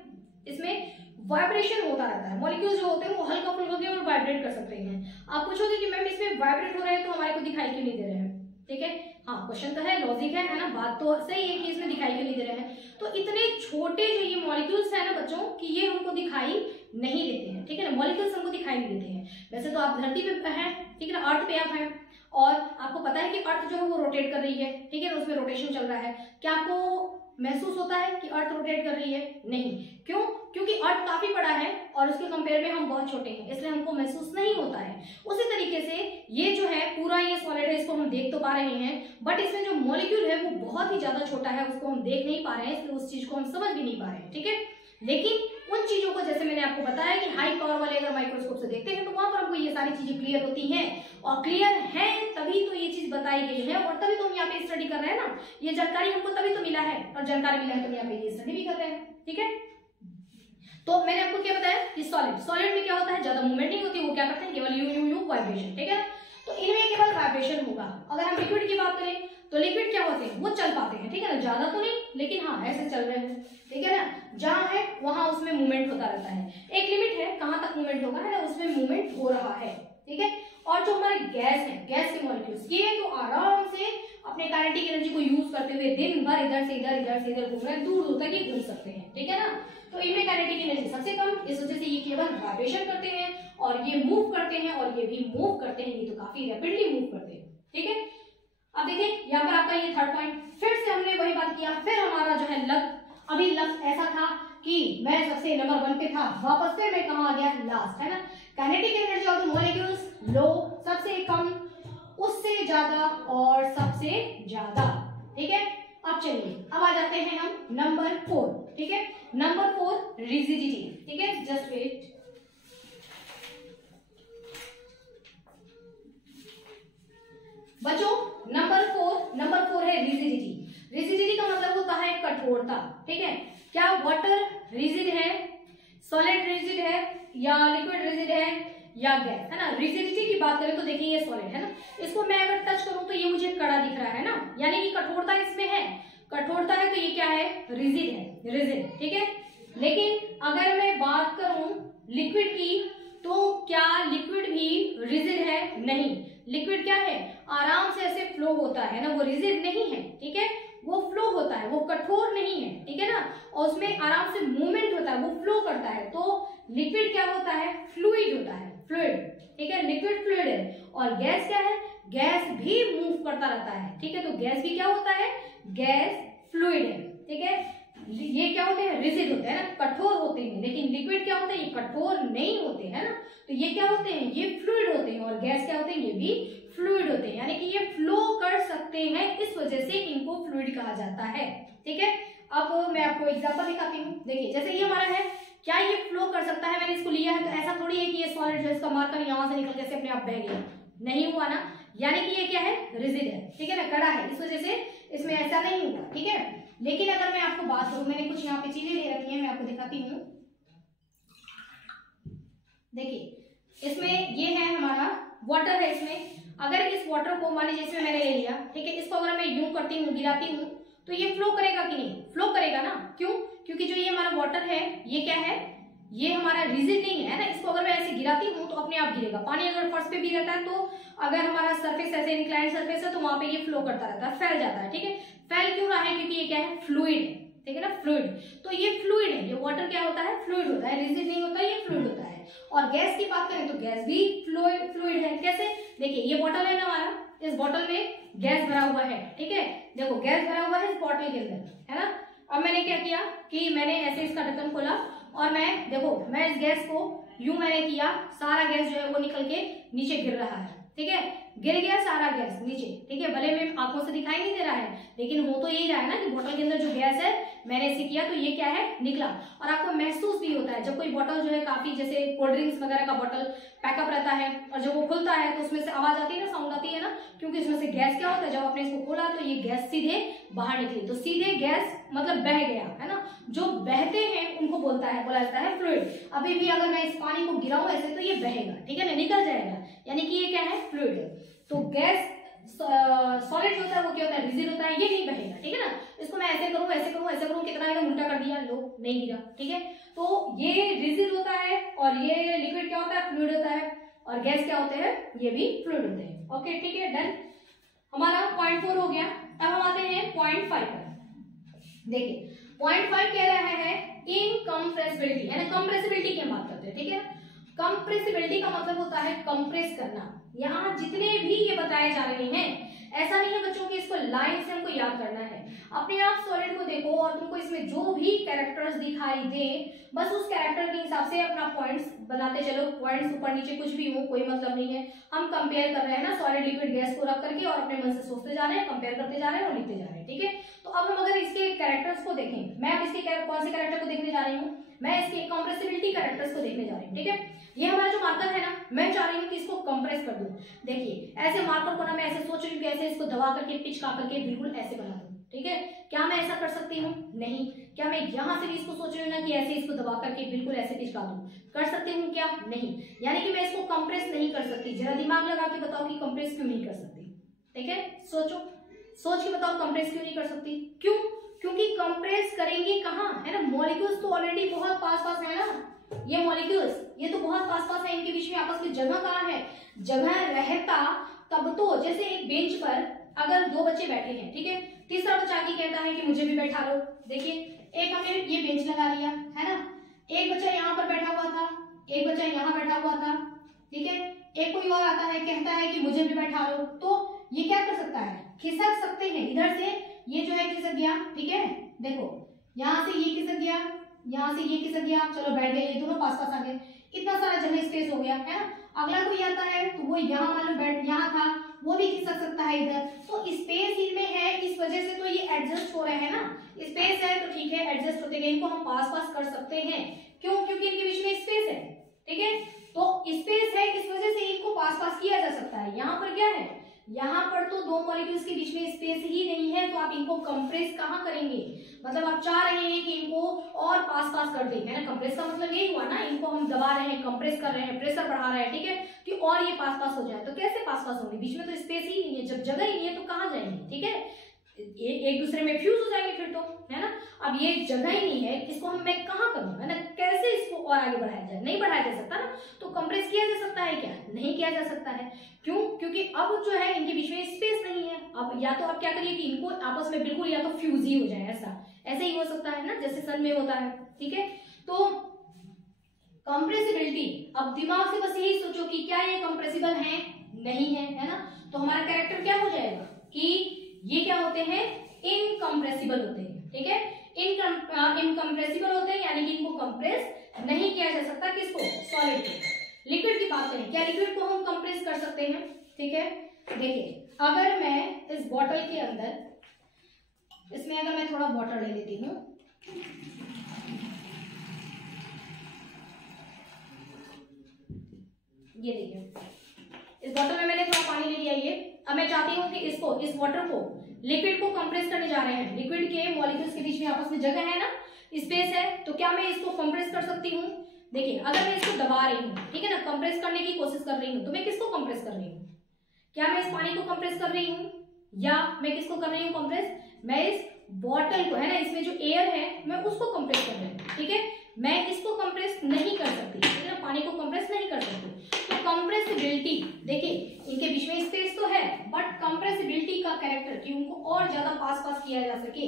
इसमें वाइब्रेशन होता रहता है, मॉलिक्यूल्स जो होते हैं वो हल्का फुल्का केवल वाइब्रेट कर सकते हैं। आप पूछोगे कि मैम इसमें वाइब्रेट हो रहे हैं तो हमारे को दिखाई क्यों नहीं दे रहे हैं, ठीक है, हाँ क्वेश्चन तो है, लॉजिक है ना, बात तो सही है कि इसमें दिखाई क्यों नहीं दे रहे हैं। तो इतने छोटे जो ये मॉलिक्यूल्स है ना बच्चों, कि ये हमको दिखाई नहीं देते हैं, ठीक है ना, मॉलिक्यूल्स हमको दिखाई नहीं देते हैं। वैसे तो आप धरती पे हैं, ठीक है ना, अर्थ पे आप हैं, और आपको पता है कि अर्थ जो है वो रोटेट कर रही है, ठीक है, उसमें रोटेशन चल रहा है। क्या आपको महसूस होता है कि अर्थ रोटेट कर रही है? नहीं। क्यों? क्योंकि अर्थ काफी बड़ा है और उसके कंपेयर में हम बहुत छोटे हैं, इसलिए हमको महसूस नहीं होता है। उसी तरीके से ये जो है पूरा ये सॉलिड है, इसको हम देख तो पा रहे हैं, बट इसमें जो मॉलिक्यूल है वो बहुत ही ज्यादा छोटा है, उसको हम देख नहीं पा रहे हैं, इसलिए उस चीज को हम समझ भी नहीं पा रहे हैं, ठीक है। लेकिन उन चीजों को जैसे मैंने आपको बताया कि हाई पावर वाले अगर माइक्रोस्कोप से देखते हैं तो वहां पर हमको ये सारी चीजें क्लियर होती हैं, और क्लियर है तभी तो ये चीज बताई गई है, और तभी तो हम यहाँ पे स्टडी कर रहे हैं ना, ये जानकारी हमको तभी तो मिला है, और जानकारी मिला है तो हम यहाँ पे ये स्टडी भी कर रहे हैं, ठीक है। तो मैंने आपको क्या बताया कि सॉलिड में क्या होता है, ज्यादा मूवमेंट नहीं होती, वो क्या करते हैं, केवल यू यू यू वाइब्रेशन, ठीक है। तो इनमें केवल वाइब्रेशन होगा। अगर हम लिक्विड की बात करें तो लिक्विड क्या होते हैं, वो चल पाते हैं, ठीक है ना, ज्यादा तो नहीं, लेकिन हाँ ऐसे चल रहे हैं, ठीक है ना, जहां है वहां उसमें मूवमेंट होता रहता है। एक लिमिट है कहां तक मूवमेंट होगा, है ना, उसमें मूवमेंट हो रहा है, ठीक है। और जो हमारे गैस है, गैस के मॉलिक्यूल्स, ये तो आराम से अपने काइनेटिक एनर्जी को यूज करते हुए दिन भर इधर से इधर, इधर से इधर घूम रहे हैं, दूर दूर तक ही घूम सकते हैं, ठीक है ना। तो इनमें काइनेटिक एनर्जी सबसे कम, इस वजह से ये केवल वाइब्रेशन करते हैं, और ये मूव करते हैं, और ये भी मूव करते हैं, ये तो काफी रैपिडली मूव करते हैं, ठीक है। अब देखिए यहाँ पर आपका ये थर्ड पॉइंट, फिर से हमने वही बात किया, फिर हमारा जो है अभी लक्ष्य ऐसा था कि मैं सबसे नंबर 1 पे था, वापस फिर मैं कहाँ आ गया, लास्ट, है ना। Kinetic energy of the molecules low, सबसे कम, उससे ज्यादा, और सबसे ज्यादा, ठीक है। अब चलिए अब आ जाते हैं हम नंबर 4, ठीक है। नंबर 4 रिजिडिटी, ठीक है, जस्ट वेट। बच्चों नंबर 4 है रिजिडिटी। रिजिडिटी का मतलब होता है कठोरता, ठीक है। क्या वाटर रिजिड है, सॉलिड रिजिड है, या लिक्विड रिजिड है, या गैस, है ना। रिजिडिटी की बात करें तो देखिए ये सॉलिड है ना, इसको मैं अगर टच करूं तो ये मुझे कड़ा दिख रहा है ना, यानी कि कठोरता इसमें है, कठोरता है, तो ये क्या है, रिजिड है, रिजिड, ठीक है। लेकिन अगर मैं बात करूं लिक्विड की, तो क्या लिक्विड भी रिजिड है? नहीं। लिक्विड क्या है, आराम से ऐसे फ्लो होता है ना, वो रिजिड नहीं है, ठीक है, वो फ्लो होता है, वो कठोर नहीं है, ठीक है ना, और उसमें आराम से मूवमेंट होता है, वो फ्लो करता है। तो लिक्विड क्या होता है, फ्लूइड होता है, फ्लूइड, ठीक है, लिक्विड फ्लूइड है। और गैस क्या है, गैस भी मूव करता रहता है, ठीक है। तो गैस भी क्या होता है, गैस फ्लूइड है, ठीक है। ये क्या होते हैं, रिजिड होते हैं ना, कठोर होते हैं। लेकिन लिक्विड क्या होता है, ये कठोर नहीं होते हैं ना, तो ये क्या होते हैं, ये फ्लूइड होते हैं। और गैस क्या होते हैं, ये भी फ्लूइड होते हैं, यानी कि ये फ्लो कर सकते हैं, इस वजह से इनको फ्लूइड कहा जाता है, ठीक है। अब मैं आपको एग्जांपल दिखाती हूँ। देखिए जैसे ये हमारा है, क्या ये फ्लो कर सकता है, मैंने इसको लिया है, तो ऐसा थोड़ी है कि ये सॉलिड जो इसका मार्कर यहाँ से निकल के अपने आप बह गया, नहीं हुआ ना, यानी कि ये क्या है, रिजिड है, ठीक है ना, कड़ा है, इस वजह से इसमें ऐसा नहीं होगा, ठीक है। लेकिन अगर मैं आपको बात करूं, मैंने कुछ यहाँ पे चीजें ले रखी हैं, मैं आपको दिखाती हूँ। देखिए इसमें ये है हमारा वाटर है। इसमें अगर इस वाटर को मान लीजिए इसमें मैंने ले लिया, ठीक है, इसको अगर मैं यूं करती हूँ, गिराती हूँ, तो ये फ्लो करेगा कि नहीं? फ्लो करेगा ना। क्यों? क्योंकि जो ये हमारा वाटर है ये क्या है, ये हमारा रिजिड नहीं है ना। इसको अगर मैं ऐसे गिराती हूँ तो अपने आप गिरेगा। पानी अगर फर्श पे भी रहता है तो अगर हमारा सरफेस ऐसे इंक्लाइंड सरफेस है तो वहां पे ये फ्लो करता रहता है, फैल जाता है, ठीक है। फैल क्यों रहा है? क्योंकि ये क्या है, फ्लूइड है, ठीक है ना, फ्लूइड। तो ये फ्लूइड है, ये वाटर क्या होता है, फ्लूइड होता है, रिजिड नहीं होता, ये फ्लूइड होता है। और गैस की बात करें तो गैस भी फ्लूइड है। कैसे? देखिए ये बॉटल है ना हमारा, इस बॉटल में गैस भरा हुआ है, ठीक है। देखो गैस भरा हुआ है इस बॉटल के अंदर, है ना। अब मैंने क्या किया कि मैंने ऐसे इसका ढक्कन खोला और मैं देखो मैं इस गैस को यूं मैंने किया, सारा गैस जो है वो निकल के नीचे गिर रहा है, ठीक है। गिर गया सारा गैस नीचे, ठीक है। भले में आंखों से दिखाई नहीं दे रहा है, लेकिन हो तो यही रहा है ना कि बोतल के अंदर जो गैस है मैंने इसे किया तो ये क्या है, निकला। और आपको महसूस भी होता है जब कोई बोतल जो है काफी, जैसे कोल्ड ड्रिंक्स वगैरह का बोतल पैकअप रहता है और जब वो खुलता है तो उसमें से आवाज आती है ना, साउंड आती है ना, क्योंकि इसमें से गैस क्या होता है, जब आपने इसको खोला तो ये गैस सीधे बाहर निकली, तो सीधे गैस मतलब बह गया, है ना। जो बहते हैं उनको बोला जाता है फ्लूइड। अभी भी अगर मैं इस पानी को गिराऊं ऐसे तो ये बहेगा, ठीक है ना, निकल जाएगा, यानी कि ये क्या है, फ्लूइड है। तो गैस सॉलिड होता है वो क्या होता है, रिजिड होता है, ये नहीं बहेगा, ठीक है ना। इसको मैं ऐसे करूं ऐसे करूं ऐसे करूं, कितना एकदम उल्टा कर दिया, लो नहीं गिरा, ठीक है। तो ये रिजिड होता है और ये लिक्विड क्या होता है, फ्लूइड होता है। और गैस क्या होते हैं, ये भी फ्लूइड होते हैं। ओके ठीक है, डन। हमारा पॉइंट 4 हो गया। अब हम आते हैं पॉइंट 5 पर। देखिए पॉइंट 5 कह रहा है इनकम्प्रेसिबिलिटी, है ना। कंप्रेसिबिलिटी की हम बात करते हैं, ठीक है। कंप्रेसिबिलिटी का मतलब होता है कंप्रेस करना। यहाँ जितने भी ये बताए जा रहे हैं, ऐसा नहीं है बच्चों कि इसको लाइन से हमको याद करना है। अपने आप सॉलिड को देखो और तुमको इसमें जो भी कैरेक्टर्स दिखाई दे, बस उस कैरेक्टर के हिसाब से अपना पॉइंट्स बनाते चलो। पॉइंट्स ऊपर नीचे कुछ भी हो कोई मतलब नहीं है, हम कंपेयर कर रहे हैं ना सॉलिड लिक्विड गैस को रख करके और अपने मन से सोचते जा रहे हैं, कंपेयर करते जा रहे हैं और लिखते जा रहे हैं, ठीक है। तो अब हम अगर इसके कैरेक्टर्स को देखें, मैं अब इसके कौन से कैरेक्टर को देखने जा रही हूँ, मैं इसके कंप्रेसिबिलिटी कैरेक्टर्स को देखने जा रही हूँ, ठीक है। ये हमारा जो मार्कर है ना, मैं चाह रही हूँ कि इसको कंप्रेस कर दूं। देखिए ऐसे मार्कर को ना मैं ऐसे सोच रही हूँ कि ऐसे इसको दबा करके पिचका करके बिल्कुल ऐसे बना दूं, ठीक है। क्या मैं ऐसा कर सकती हूँ? नहीं। क्या मैं यहाँ से भी इसको सोच रही हूँ ना कि ऐसे इसको दबा करके बिल्कुल ऐसे पिचका दूं, कर सकती हूँ क्या? नहीं। यानी कि मैं इसको कंप्रेस नहीं कर सकती। जरा दिमाग लगा के बताओ कि कंप्रेस क्यों नहीं कर सकती, ठीक है। सोचो, सोच के बताओ कंप्रेस क्यों नहीं कर सकती। क्यों? क्योंकि कंप्रेस करेंगे कहाँ, है ना। मॉलिक्यूल्स तो ऑलरेडी बहुत पास पास है ना, ये मॉलिक्यूल्स ये तो बहुत पास पास है, इनके बीच में आपस में जगह कहाँ है, जगह रहता तब तो। जैसे एक बेंच पर अगर 2 बच्चे बैठे हैं, ठीक है, तीसरा बच्चा आके कहता है कि मुझे भी बैठा लो। देखिए एक हमने ये बेंच लगा लिया, है ना, एक बच्चा यहाँ पर बैठा हुआ था, एक बच्चा यहाँ बैठा हुआ था, ठीक है। एक कोई और आता है कहता है कि मुझे भी बैठा लो, तो ये क्या कर सकता है, खिसक सकते हैं। इधर से ये जो है खिसक गया, ठीक है, देखो यहाँ से ये खिसक गया, यहाँ से ये खिसक गया, चलो बैठ गए, ये दोनों पास पास आ गए, इतना सारा जगह स्पेस हो गया, है ना। अगला कोई आता है तो वो यहाँ मान लो बैठ, यहाँ था, वो भी खिसक सकता है इधर। तो स्पेस इनमें है, इस वजह से तो ये एडजस्ट हो रहे हैं ना। स्पेस है तो ठीक है, एडजस्ट होते गए, इनको हम पास पास कर सकते हैं। क्यों? क्योंकि इनके बीच में स्पेस है, ठीक है। तो स्पेस है, इस वजह से इनको पास पास किया जा सकता है। यहाँ पर क्या है, यहाँ पर तो 2 मॉलिक्यूल्स के बीच में स्पेस ही नहीं है, तो आप इनको कंप्रेस कहाँ करेंगे। मतलब आप चाह रहे हैं कि इनको और पास पास कर दें, है ना। कंप्रेस का मतलब यही हुआ ना, इनको हम दबा रहे हैं, कंप्रेस कर रहे हैं, प्रेशर बढ़ा रहे हैं, ठीक है, कि और ये पास पास हो जाए। तो कैसे पास पास होंगे, बीच में तो स्पेस ही नहीं है। जब जगह ही नहीं है तो कहाँ जाएंगे, ठीक है, एक दूसरे में फ्यूज हो जाएंगे फिर तो, है ना। अब ये जगह ही नहीं है, इसको हम मैं कहाँ करूँ, है ना, कैसे इसको और आगे बढ़ाया जाए, नहीं बढ़ाया जा सकता ना। तो कंप्रेस किया जा सकता है क्या? नहीं किया जा सकता है। क्यों? क्योंकि अब जो है इनके बीच में स्पेस नहीं है। अब या तो आप क्या करिए कि इनको आपस में बिल्कुल या तो फ्यूज ही हो जाए, ऐसे ही हो सकता है ना, जैसे सन में होता है, ठीक है। तो कंप्रेसिबिलिटी, अब दिमाग से बस यही सोचो कि क्या ये कंप्रेसिबल है, नहीं है ना। तो हमारा कैरेक्टर क्या हो जाएगा कि ये क्या होते हैं, इनकम्प्रेसिबल होते हैं, ठीक है। इनकम्प्रेसिबल होते हैं, यानी कि इनको कंप्रेस नहीं किया जा सकता। किसको? सॉलिड को। लिक्विड की बात करें, क्या लिक्विड को हम कंप्रेस कर सकते हैं, ठीक है। देखिए अगर मैं इस बॉटल के अंदर, इसमें अगर मैं थोड़ा वाटर ले लेती हूँ, ये देखिए इस बॉटल में मैंने थोड़ा पानी ले लिया, ये अब मैं चाहती हूँ कि इसको, इस वाटर को, लिक्विड को कंप्रेस करने जा रहे हैं, लिक्विड के मॉलिक्यूल्स के बीच में आपस में जगह है ना, स्पेस है, तो क्या मैं इसको कंप्रेस कर सकती हूँ? देखिए अगर मैं इसको दबा रही हूँ, ठीक है ना, कंप्रेस करने की कोशिश कर रही हूँ, तो मैं किसको कंप्रेस कर रही हूँ? क्या मैं इस पानी को कंप्रेस कर रही हूँ या मैं किसको कर रही हूँ कंप्रेस? मैं इस बॉटल को, है ना, इसमें जो एयर है मैं उसको कंप्रेस कर रही हूँ, ठीक है। मैं इसको कंप्रेस नहीं कर सकती, ठीक है ना, पानी को कंप्रेस नहीं कर सकती। तो कंप्रेसिबिलिटी, देखिए इनके बीच में स्पेस तो है, बट कंप्रेसिबिलिटी का कैरेक्टर कि उनको और ज्यादा पास किया जा सके,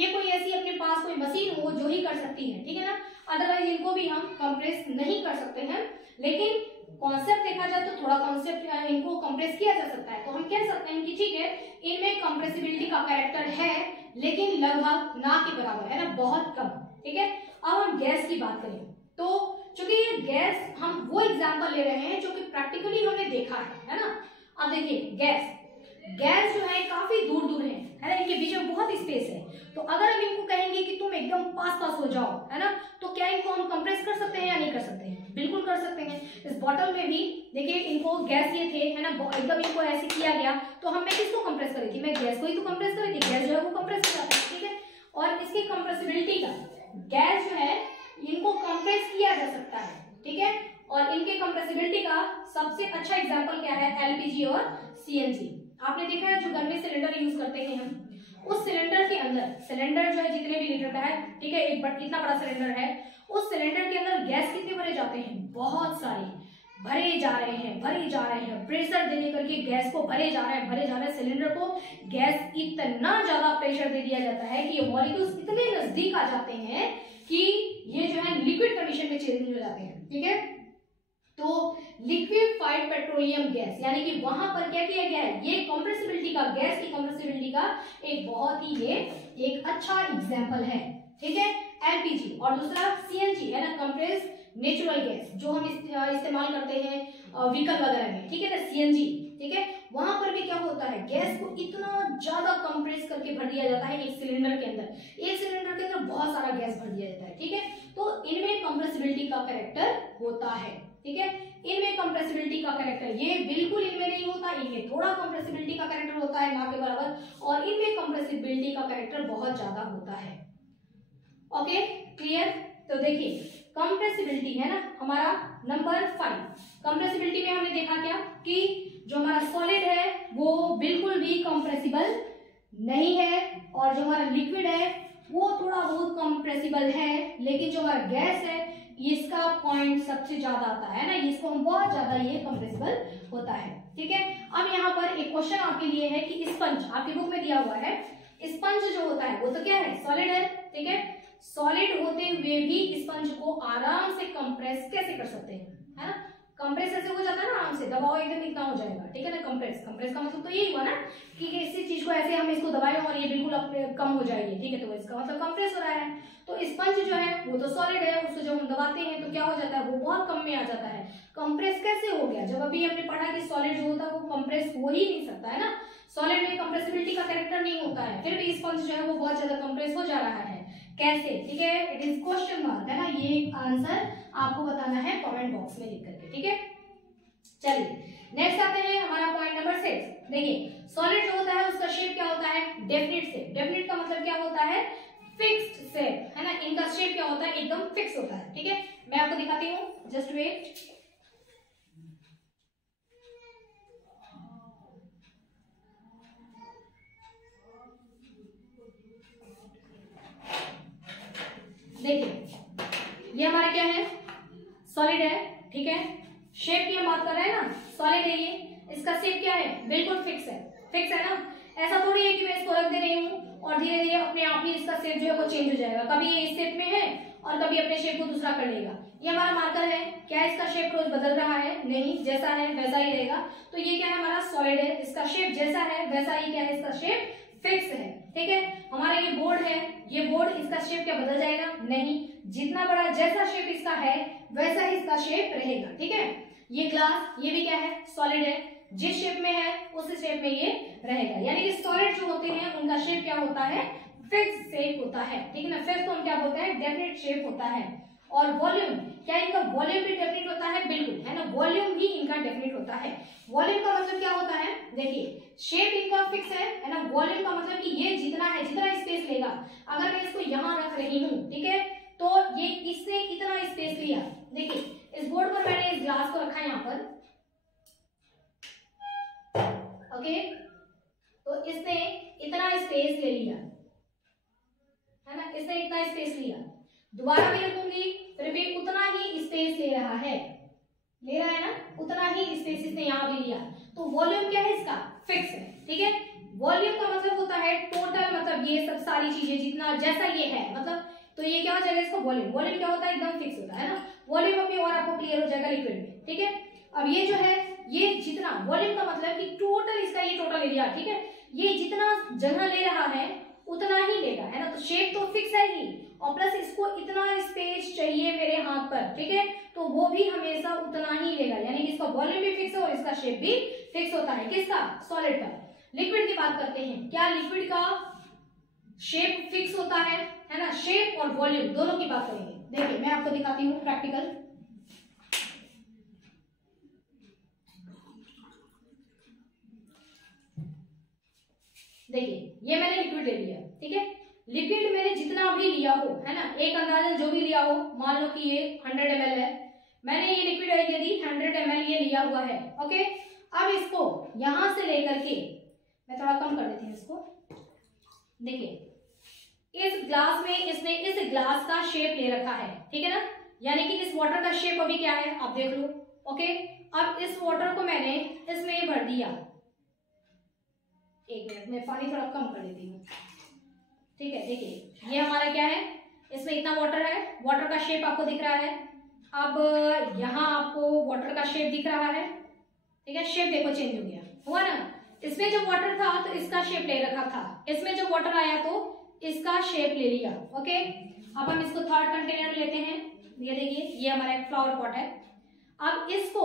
ये कोई ऐसी अपने पास कोई मशीन हो जो ही कर सकती है, ठीक है ना, अदरवाइज इनको भी हम कंप्रेस नहीं कर सकते हैं। लेकिन कॉन्सेप्ट देखा जाए तो थोड़ा कॉन्सेप्ट इनको कंप्रेस किया जा सकता है, तो हम कह सकते हैं कि ठीक है इनमें कंप्रेसिबिलिटी का कैरेक्टर है, लेकिन लगभग ना के बराबर, है ना, बहुत कम, ठीक है। अब हम गैस की बात करें तो चूंकि ये गैस हम वो एग्जांपल ले रहे हैं जो कि प्रैक्टिकली हमने देखा है ना। अब देखिए गैस जो है काफी दूर दूर है ना, इनके बीच में बहुत स्पेस है, तो अगर हम इनको कहेंगे कि तुम एकदम पास हो जाओ, है ना, तो क्या इनको हम कंप्रेस कर सकते हैं या नहीं कर सकते हैं? बिल्कुल कर सकते हैं। इस बॉटल में भी देखिए इनको गैस ये थे, है ना, एकदम इनको ऐसे किया गया, तो हम मैं किसको कंप्रेस कर रही थी? मैं गैस को ही तो कंप्रेस कर रही थी, गैस जो है वो कंप्रेस हो जाता है, ठीक है। और इसकी कंप्रेसिबिलिटी का, गैस जो है इनको कंप्रेस किया जा सकता है, ठीक है, और इनके कंप्रेसिबिलिटी का सबसे अच्छा एग्जांपल क्या है? एलपीजी और सीएनजी। आपने देखा है जो घर में सिलेंडर यूज करते हैं हम, उस सिलेंडर के अंदर, सिलेंडर जो है जितने भी लीटर का है, ठीक है, इतना बड़ा सिलेंडर है, उस सिलेंडर के अंदर गैस कितने भरे जाते हैं? बहुत सारे भरे जा रहे हैं, प्रेशर दे करके गैस को भरे जा रहे हैं, सिलेंडर को गैस इतना ज्यादा प्रेशर दे दिया जाता है कि ये मॉलिक्यूल्स इतने नजदीक आ जाते हैं कि ये जो है लिक्विड कंडीशन में चेंज हो जाते हैं, ठीक है। तो लिक्विफाइड पेट्रोलियम गैस, यानी कि वहां पर क्या किया गया है? ये कंप्रेसिबिलिटी का, गैस की कंप्रेसिबिलिटी का एक बहुत ही ये एक अच्छा एग्जांपल है, ठीक है, एलपीजी। और दूसरा सीएनजी, है ना, कंप्रेस्ड नेचुरल गैस, जो हम इस्तेमाल करते हैं व्हीकल वगैरह में, ठीक है ना, सीएनजी, ठीक है। वहां पर भी क्या होता है? गैस को इतना ज्यादा कंप्रेस करके भर दिया जाता है एक सिलेंडर के अंदर, एक सिलेंडर के अंदर बहुत सारा गैस भर दिया जाता है, ठीक है। तो इनमें कंप्रेसिबिलिटी का कैरेक्टर होता है, ठीक है। इनमें कंप्रेसिबिलिटी का कैरेक्टर ये बिल्कुल इनमें नहीं होता, इनमें थोड़ा कंप्रेसिबिलिटी का कैरेक्टर होता है ना के बराबर, और इनमें कंप्रेसिबिलिटी का कैरेक्टर बहुत ज्यादा होता है। Okay, clear? तो देखिए कंप्रेसिबिलिटी है ना हमारा नंबर 5। कंप्रेसिबिलिटी में हमने देखा क्या कि जो हमारा सॉलिड है वो बिल्कुल भी कंप्रेसिबल नहीं है, और जो हमारा लिक्विड है वो थोड़ा बहुत कंप्रेसिबल है, लेकिन जो हमारा गैस है इसका पॉइंट सबसे ज्यादा आता है ना, इसको हम बहुत ज्यादा ये कंप्रेसिबल होता है, ठीक है। अब यहाँ पर एक क्वेश्चन आपके लिए है कि स्पंज आपके बुक में दिया हुआ है, स्पंज जो होता है वो तो क्या है? सॉलिड है, ठीक है। सॉलिड होते हुए भी स्पंज को आराम से कंप्रेस कैसे कर सकते हैं, है ना, कंप्रेस ऐसे हो जाता है ना, आराम से दबाओ एकदम इतना हो जाएगा, ठीक है ना। कंप्रेस का मतलब तो यही हुआ ना कि इसी चीज को ऐसे हम इसको दबाएं और ये बिल्कुल अपने कम हो जाएगी, ठीक है, तो इसका मतलब कंप्रेस हो रहा है। तो स्पंज जो है वो तो सॉलिड है, उसको जब हम दबाते हैं तो क्या हो जाता है? वो बहुत कम में आ जाता है। कंप्रेस कैसे हो गया? जब अभी हमने पढ़ा कि सॉलिड जो होता है वो कंप्रेस हो ही नहीं सकता है ना, सॉलिड में कंप्रेसिबिलिटी का कैरेक्टर नहीं होता है, फिर भी स्पंज जो है वो बहुत ज्यादा कंप्रेस हो जा रहा है, कैसे? ठीक है, इट इज क्वेश्चन मार्क, है ना, ये आंसर आपको बताना है कमेंट बॉक्स में लिख करके, ठीक है। चलिए नेक्स्ट आते हैं हमारा पॉइंट नंबर 6। देखिए सॉलिड जो होता है उसका शेप क्या होता है? Definite shape. डेफिनिट का मतलब क्या होता है? फिक्स्ड शेप, है ना, इनका शेप क्या होता है? एकदम फिक्स होता है, ठीक है। मैं आपको दिखाती हूँ, जस्ट वेट। देखिए ये हमारा क्या है? सॉलिड है, ठीक है। शेप की हम बात कर रहे हैं ना, सॉलिड है ये, इसका शेप क्या है? बिल्कुल फिक्स है, फिक्स है ना। ऐसा थोड़ी है कि मैं इसको रख दे रही हूँ और धीरे धीरे अपने आप ही इसका शेप जो है वो चेंज हो जाएगा, कभी ये इस शेप में है और कभी अपने शेप को दूसरा कर लेगा। ये हमारा मार्कर है, क्या इसका शेप रोज बदल रहा है? नहीं, जैसा है वैसा ही रहेगा। तो ये क्या है? हमारा सॉलिड है, इसका शेप जैसा है वैसा ही क्या है? इसका शेप फिक्स है, ठीक है। हमारा ये बोर्ड है, ये बोर्ड, इसका शेप क्या बदल जाएगा? नहीं, जितना बड़ा जैसा शेप इसका है वैसा ही इसका शेप रहेगा, ठीक है। ये ग्लास, ये भी क्या है? सॉलिड है, जिस शेप में है उस शेप में ये रहेगा। यानी कि सॉलिड जो होते हैं उनका शेप क्या होता है? फिक्स शेप होता है, ठीक है ना। फिक्स तो हम क्या बोलते हैं? डेफिनेट शेप होता है। और वॉल्यूम, क्या इनका वॉल्यूम भी डेफिनेट होता है? बिल्कुल, है ना, वॉल्यूम ही इनका डेफिनेट होता है। वॉल्यूम का मतलब क्या होता है? देखिए शेप इनका फिक्स है ना, वॉल्यूम का मतलब कि ये जितना है जितना स्पेस लेगा, अगर मैं इसको यहाँ रख रही हूँ, ठीक है, तो ये इसने इतना स्पेस लिया। देखिए इस बोर्ड पर मैंने इस ग्लास को रखा है यहाँ पर, ओके, तो इसने इतना स्पेस ले लिया है ना, इसने इतना स्पेस लिया। दोबारा मैं रखूंगी फिर भी उतना ही स्पेस ले रहा है ना, उतना ही स्पेस इसने यहाँ भी लिया। तो वॉल्यूम क्या है इसका? फिक्स है, ठीक है। वॉल्यूम का मतलब होता है टोटल, मतलब ये सब सारी चीजें जितना जैसा ये है, मतलब तो ये क्या हो जाएगा इसका वॉल्यूम। वॉल्यूम क्या होता है? एकदम फिक्स होता है ना। वॉल्यूम अभी और आपको क्लियर हो जाएगा लिक्विड में, ठीक है। अब ये जो है ये जितना वॉल्यूम का मतलब कि टोटल इसका ये टोटल एरिया, ठीक है, ये जितना जगह ले रहा है उतना ही लेगा, है ना। तो शेप तो फिक्स है ही, और प्लस इसको इतना स्पेस चाहिए मेरे हाथ पर, ठीक है, तो वो भी हमेशा उतना ही लेगा, यानी कि इसका वॉल्यूम भी फिक्स है और इसका शेप भी फिक्स होता है। किसका? सॉलिड का। लिक्विड की बात करते हैं, क्या लिक्विड का शेप फिक्स होता है ना। शेप और वॉल्यूम दोनों की बात करेंगे। देखिए मैं आपको दिखाती हूँ प्रैक्टिकल। देखिए ये मैंने लिक्विड ले लिया, ठीक है। लिक्विड मैंने जितना भी लिया हो, है ना, एक अंदाजा जो भी लिया हो, मान लो कि ये 100 ml है, मैंने ये लिक्विड यदि 100 ml ये लिया हुआ है, ओके। अब इसको यहां से लेकर के मैं थोड़ा कम कर देती हूँ इसको। देखिए इस ग्लास में इसने इस ग्लास का शेप ले रखा है, ठीक है ना, यानी कि इस वाटर का शेप अभी क्या है आप देख लो, ओके। अब इस वाटर को मैंने इसमें भर दिया। एक मिनट में पानी थोड़ा कम कर देती हूँ, ठीक है। देखिए ये हमारा क्या है, इसमें इतना वाटर है, वाटर का शेप आपको दिख रहा है। अब यहाँ आपको वाटर का शेप दिख रहा है, ठीक है। शेप देखो चेंज हो गया, हुआ ना। इसमें जब वाटर था तो इसका शेप ले रखा था, इसमें जब वाटर आया तो इसका शेप ले लिया, ओके। अब हम इसको थर्ड कंटेनर में लेते हैं। ये देखिए ये हमारा एक फ्लावर पॉट है। अब इसको,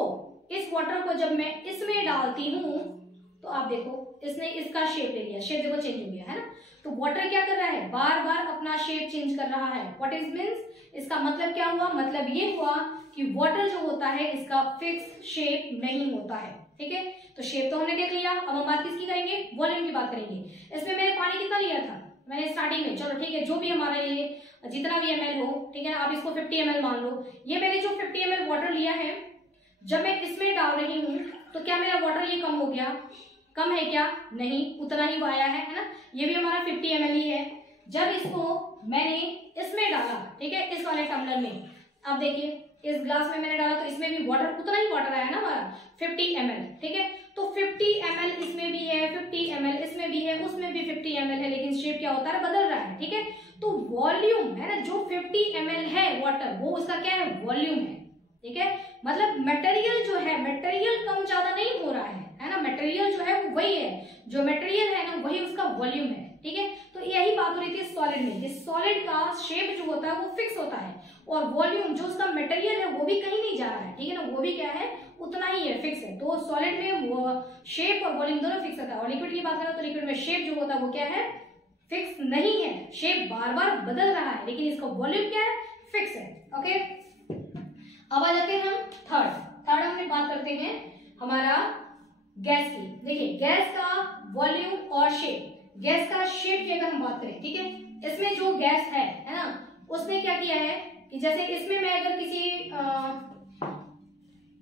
इस वाटर को जब मैं इसमें डालती हूँ तो आप देखो इसने इसका शेप ले लिया, शेप देखो चेंज हो गया, है ना। तो वाटर क्या कर रहा है? बार बार अपना शेप चेंज कर रहा है। What is means? इसका मतलब क्या हुआ? मतलब ये हुआ कि वाटर जो होता है इसका फिक्स शेप नहीं होता है, ठीक है। तो शेप तो हमने देख लिया, अब हम बात किसकी करेंगे? वॉल्यूम की बात करेंगे। इसमें मैंने पानी कितना लिया था मैंने स्टार्टिंग में, चलो ठीक है, जो भी हमारा ये जितना भी ml हो, ठीक है ना, आप इसको 50 ml मान लो। ये मैंने जो 50 ml वाटर लिया है, जब मैं इसमें डाल रही हूँ तो क्या मेरा वाटर ये कम हो गया? कम है क्या? नहीं, उतना ही आया है ना। ये भी हमारा 50 ml ही है। जब इसको मैंने इसमें डाला, ठीक है, इस वाले टम्बलर में, अब देखिए इस ग्लास में मैंने डाला तो इसमें भी वाटर, उतना ही वाटर आया ना हमारा 50 ml, ठीक है। तो 50 ml इसमें भी है, 50 ml इसमें भी है, उसमें भी 50 ml है, लेकिन शेप क्या होता है? बदल रहा है, ठीक है। तो वॉल्यूम है ना, जो 50 ml है वाटर, वो उसका क्या है? वॉल्यूम है, ठीक है। मतलब मटेरियल जो है, मटेरियल कम ज्यादा नहीं हो रहा है ना। मटेरियल जो है वो वही है, जो मटेरियल है ना वही उसका वॉल्यूम है, ठीक है। तो यही बात हो रही थी सॉलिड में, कि सॉलिड का शेप जो होता है वो फिक्स होता है, और वॉल्यूम जो उसका मटेरियल है वो भी कहीं नहीं जा रहा है, ठीक है ना, वो भी क्या है? उतना ही है, फिक्स है। तो सॉलिड में वो शेप और वॉल्यूम दोनों फिक्स होता है। और लिक्विड की बात करें तो लिक्विड में शेप जो होता है वो क्या है? फिक्स नहीं है, शेप बार बार बदल रहा है, लेकिन इसका वॉल्यूम क्या है? फिक्स है, ओके। अब आ जाते हैं हम थर्ड हम बात करते हैं हमारा गैस की। देखिए गैस का वॉल्यूम और शेप। गैस का शेप की अगर हम बात करें, ठीक है, इसमें जो गैस है ना, उसने क्या किया है कि जैसे इसमें मैं अगर किसी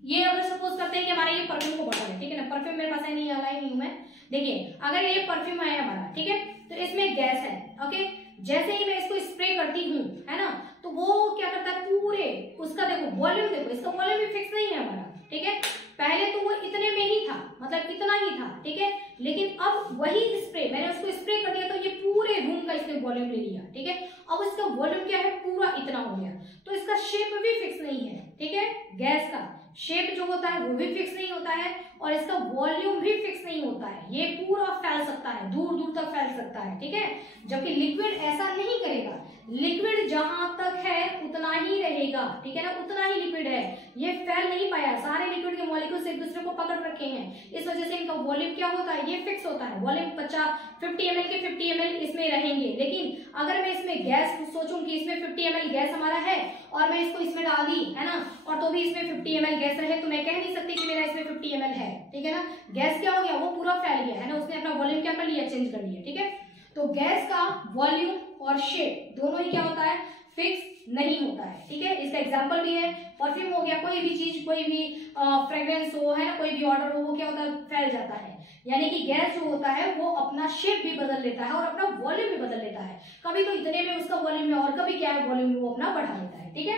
ये अगर सपोज करते हैं कि हमारा ये परफ्यूम को बॉटल है, ठीक है ना, परफ्यूम मेरे पास है नहीं, लाई नहीं हूं मैं। देखिए अगर ये परफ्यूम है हमारा, ठीक है, तो इसमें गैस है, ओके। जैसे ही मैं इसको स्प्रे करती हूँ, है ना, तो वो क्या करता है? पूरे उसका देखो वॉल्यूम, देखो इसका वॉल्यूम भी फिक्स नहीं है हमारा, ठीक है। पहले तो वो इतने में ही था, मतलब इतना ही था, ठीक है, लेकिन अब वही स्प्रे, मैंने उसको स्प्रे कर दिया तो ये पूरे रूम का इसने वॉल्यूम ले लिया, ठीक है। अब इसका वॉल्यूम क्या है? पूरा इतना हो गया। तो इसका शेप भी फिक्स नहीं है, ठीक है। गैस का शेप जो होता है वो भी फिक्स नहीं होता है, और इसका वॉल्यूम भी फिक्स नहीं होता है। ये पूरा फैल सकता है, दूर दूर तक फैल सकता है, ठीक है। जबकि लिक्विड ऐसा नहीं करेगा, लिक्विड जहां तक है उतना ही रहेगा, ठीक है ना, उतना ही लिक्विड है, ये फैल नहीं पाया। सारे लिक्विड के मॉलिक्यूल्स एक दूसरे को पकड़ रखे हैं, इस वजह से इनका वॉल्यूम क्या होता है? ये फिक्स होता है। वॉल्यूम 50 ml के 50 ml इसमें रहेंगे। लेकिन अगर मैं इसमें गैस सोचूं कि इसमें 50 ml गैस हमारा है और मैं इसको इसमें डाल दी, है ना, और तो भी इसमें 50 ml गैस रहे, तो मैं कह नहीं सकती कि मेरा इसमें 50 ml है, ठीक है ना। गैस क्या हो गया? वो पूरा फैल गया, है ना, उसने अपना वॉल्यूम क्या कर लिया? चेंज कर लिया, ठीक है। तो गैस का वॉल्यूम और शेप दोनों ही क्या होता है, फिक्स नहीं होता है। ठीक है, इसका एग्जांपल भी है, परफ्यूम हो गया, कोई भी चीज, कोई भी फ्रेग्रेंस हो, है ना, कोई भी ऑर्डर हो, वो क्या होता है, फैल जाता है। यानी कि गैस जो होता है वो अपना शेप भी बदल लेता है और अपना वॉल्यूम भी बदल लेता है। कभी तो इतने में उसका वॉल्यूम है और कभी क्या है, वॉल्यूम वो अपना बढ़ा लेता है। ठीक है,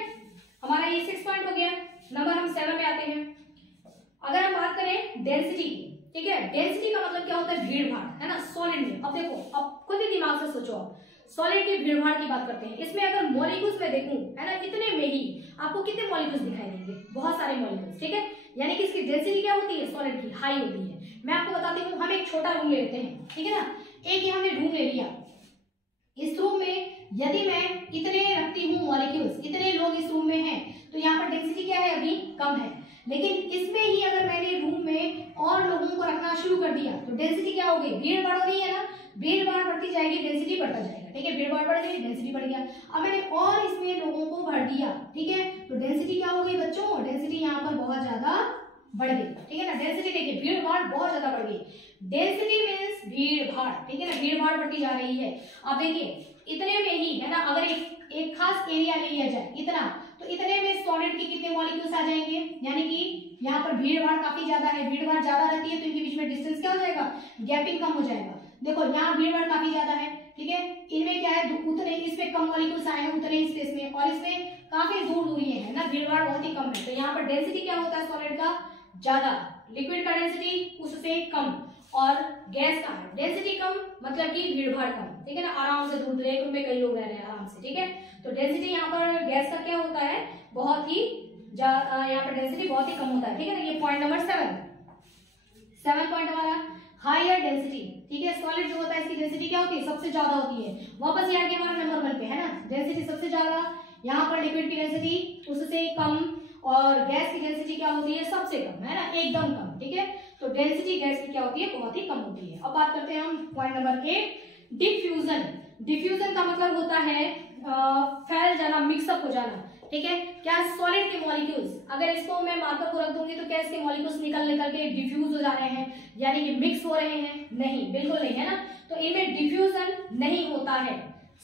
हमारा ये 6 पॉइंट हो गया। नंबर हम 7 में आते हैं। अगर हम बात करें डेंसिटी की, ठीक है, डेंसिटी का मतलब क्या होता है, भीड़ भाड़, है ना, सॉलिड में। अब देखो, अब खुद ही दिमाग से सोचो, आप सॉलिड की भीड़ भाड़ की बात करते हैं, इसमें अगर मॉलिक्यूल्स में देखूं, है ना, इतने में ही आपको कितने मॉलिक्यूल्स दिखाई देंगे, बहुत सारे मॉलिक्यूल्स। ठीक है, यानी कि इसकी डेंसिटी क्या होती है, सॉलिड की हाई होती है। मैं आपको बताती हूँ, हम एक छोटा रूम ले लेते हैं, ठीक है ना, एक ही हमने रूम ले लिया। इस रूम में यदि मैं इतने रखती हूँ मॉलिक्यूल्स, इतने लोग इस रूम में हैं, तो यहाँ पर डेंसिटी क्या है, अभी कम है। लेकिन इसमें ही अगर मैंने रूम में और लोगों को रखना शुरू कर दिया तो डेंसिटी क्या होगी, भीड़ बढ़ रही है ना, भीड़ भाड़ बढ़ती जाएगी, डेंसिटी बढ़ता जाएगा। ठीक है, भीड़ भाड़ बढ़ गई, डेंसिटी बढ़ गया। अब मैंने और इसमें लोगों को भर दिया, ठीक है, तो डेंसिटी क्या हो गई बच्चों, डेंसिटी यहाँ पर बहुत ज्यादा बढ़ गई। ठीक है ना, डेंसिटी देखिए, भीड़ भाड़ बहुत ज्यादा बढ़ गई। डेंसिटी मीन्स भीड़ भाड़, ठीक है ना, भीड़ भाड़ बढ़ती जा रही है। अब देखिए, इतने में ही, है ना, अगर एक खास एरिया ले लिया जाए इतना, तो इतने में सॉलिड के कितने मॉलिक्यूल्स आ जाएंगे, यानी कि यहाँ पर भीड़ भाड़ काफी ज्यादा है, भीड़ भाड़ ज्यादा रहती है तो इनके बीच में डिस्टेंस क्या हो जाएगा, गैपिंग कम हो जाएगा। देखो यहाँ भीड़ भाड़ काफी ज्यादा है, ठीक है, इनमें क्या है, उतने इसमें कम मॉलिक्यूल्स आए हैं उतने स्पेस में, और इसमें काफी दूर दूरी है ना, भीड़ भाड़ बहुत ही कम है। तो यहाँ पर डेंसिटी क्या होता है सॉलिड का, ज्यादा, लिक्विड का डेंसिटी उससे कम, और गैस का डेंसिटी कम मतलब कि भीड़ भाड़ कम। ठीक है ना, आराम से दूर, एक रूम में कई लोग रह रहे हैं आराम से। ठीक है, तो डेंसिटी यहाँ पर गैस का क्या होता है, बहुत ही यहाँ पर डेंसिटी बहुत ही कम होता है। ठीक है ना, ये पॉइंट नंबर 7 पॉइंट हमारा हायर डेंसिटी। ठीक है, सॉलिड जो होता है इसकी डेंसिटी क्या होती है, सबसे ज्यादा होती है। वापस ये आ गया हमारा नंबर 1 पे, है ना, डेंसिटी सबसे ज्यादा, यहाँ पर लिक्विड की डेंसिटी उससे कम, और गैस की डेंसिटी क्या होती है, सबसे कम, है ना, एकदम कम। ठीक है, तो डेंसिटी गैस की क्या होती है, बहुत ही कम होती है। अब बात करते हैं हम पॉइंट नंबर 8, डिफ्यूजन। डिफ्यूजन का मतलब होता है फैल जाना, मिक्सअप हो जाना। ठीक है, क्या सॉलिड के मॉलिक्यूल्स, अगर इसको मैं मार्कर को रख दूंगी तो क्या इसके मॉलिक्यूल्स निकल के डिफ्यूज हो जा रहे हैं, यानी कि मिक्स हो रहे हैं, नहीं, बिल्कुल नहीं, है ना। तो इनमें डिफ्यूजन नहीं होता है,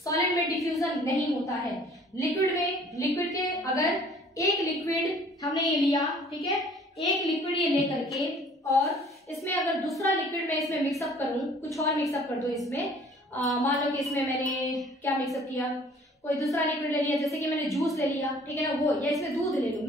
सॉलिड में डिफ्यूजन नहीं होता है। लिक्विड में, लिक्विड के अगर एक लिक्विड हमने ये लिया, ठीक है, एक लिक्विड ये लेकर के, और इसमें अगर दूसरा लिक्विड मैं इसमें मिक्सअप करूं, कुछ और मिक्सअप कर दो इसमें, मान लो कि इसमें मैंने क्या मिक्सअप किया, कोई दूसरा लिक्विड ले लिया, जैसे कि मैंने जूस ले लिया, ठीक है ना, वो, या इसमें दूध ले लो,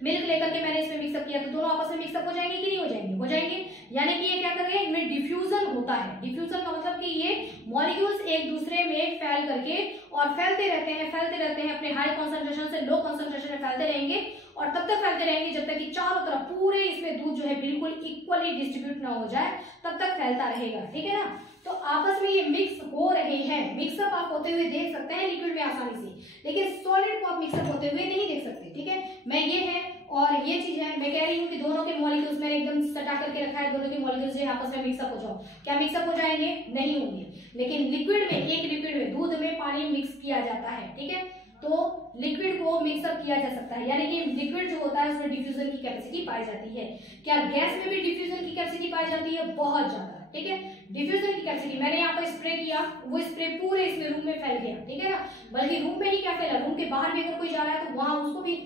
मिल्क लेकर के मैंने इसमें मिक्सअप किया, तो दोनों आपस में मिक्सअप हो जाएंगे कि नहीं हो जाएंगे, हो जाएंगे। यानी कि ये क्या कर रहे हैं, इनमें डिफ्यूजन होता है। डिफ्यूजन का मतलब कि ये मॉलिक्यूल्स एक दूसरे में फैल करके और फैलते रहते हैं अपने हाई कॉन्सेंट्रेशन से लो कॉन्सेंट्रेशन में फैलते रहेंगे, और तब तक फैलते रहेंगे जब तक कि चारों तरफ पूरे इसमें दूध जो है बिल्कुल इक्वली डिस्ट्रीब्यूट ना हो जाए, तब तक फैलता रहेगा। ठीक है ना, तो आपस में ये मिक्स हो रहे हैं। मिक्सअप आप होते हुए देख सकते हैं लिक्विड में आसानी से, लेकिन सॉलिड को आप मिक्सअप होते हुए नहीं देख सकते। ठीक है, मैं ये है और ये चीज है, मैं कह रही हूँ कि दोनों के मॉलिक्यूल्स मैंने एकदम सटा करके रखा है, दोनों के मॉलिक्यूल्स जो आपस में मिक्सअप हो जाओ, क्या मिक्सअप हो जाएंगे, नहीं होंगे। लेकिन लिक्विड में, एक लिक्विड में, दूध में पानी मिक्स किया जाता है, ठीक है, तो लिक्विड को मिक्सअप किया जा सकता है, यानी कि लिक्विड जो होता है उसमें डिफ्यूजन की कैपेसिटी पाई जाती है। क्या गैस में भी डिफ्यूजन की कैपेसिटी पाई जाती है, बहुत ज्यादा। ठीक है, डिफ्यूजन की कैपेसिटी, मैंने यहाँ पर स्प्रे किया, वो स्प्रे पूरे इसमें रूम में फैल गया, ठीक है ना, बल्कि रूम में ही क्या फैला, रूम के बाहर भी अगर कोई जा रहा है तो वहां उसको भी,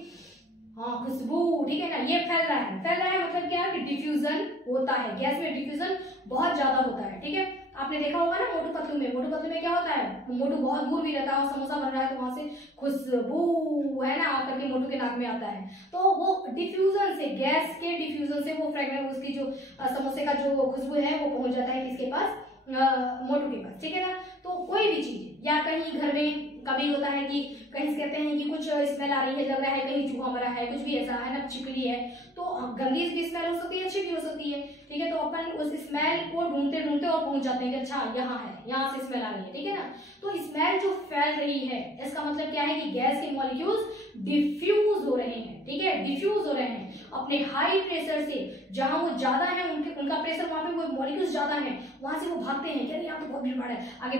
हाँ, खुशबू, ठीक है ना, ये फैल रहा है मतलब क्या, कि डिफ्यूजन होता है। गैस में डिफ्यूजन बहुत ज्यादा होता है। ठीक है, आपने देखा होगा ना मोटू पतलू में क्या होता है, मोटू बहुत दूर भी रहता है और समोसा बन रहा है तो वहां से खुशबू, है ना, आकर के मोटू के नाक में आता है, तो वो डिफ्यूजन से, गैस के डिफ्यूजन से वो फ्रेगनेंस, उसकी जो समोसे का जो खुशबू है वो पहुंच जाता है किसके पास, मोटू के पास। ठीक है ना, तो कोई भी चीज, या कहीं घर में कभी होता है कि कहीं कहते हैं कि कुछ स्मेल आ रही है, लग रहा है कहीं चूहा मरा है, कुछ भी ऐसा है ना, छिपकली है, तो गंदी की स्मेल हो सकती है, अच्छी भी हो सकती है। ठीक है, तो अपन उस स्मेल को ढूंढते और पहुंच जाते हैं कि अच्छा यहाँ है, यहाँ से स्मेल आ रही है। ठीक है ना, तो स्मेल जो फैल रही है इसका मतलब क्या है कि गैस के मॉलिक्यूल्स डिफ्यूज हो रहे हैं। ठीक है, डिफ्यूज हो रहे हैं अपने हाई प्रेशर से, जहां वो ज्यादा है, उनका प्रेशर, वहां पे वो मॉलिक्यूल्स ज्यादा है, वहां से वो भागते हैं कि यहाँ तो बहुत भीड़ भाड़ है, आगे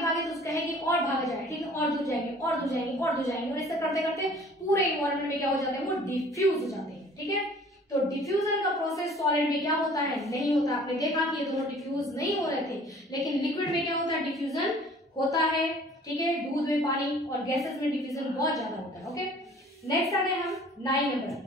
भागे तो उसका है कि और भागा जाए, ठीक है, और दूर जाएंगे, और दूर जाएंगे, और ऐसे करते पूरे इन्वायरमेंट में क्या हो जाते हैं, वो डिफ्यूज हो जाते हैं। ठीक है, तो डिफ्यूजन का प्रोसेस सॉलिड में क्या होता है, नहीं होता। आपने देखा कि ये दोनों डिफ्यूज नहीं हो रहे थे, लेकिन लिक्विड में क्या होता है, डिफ्यूजन होता है। ठीक है, दूध में पानी और गैसेस में डिफ्यूजन बहुत ज्यादा होता है। ओके, नेक्स्ट आते हैं हम 9 नंबर।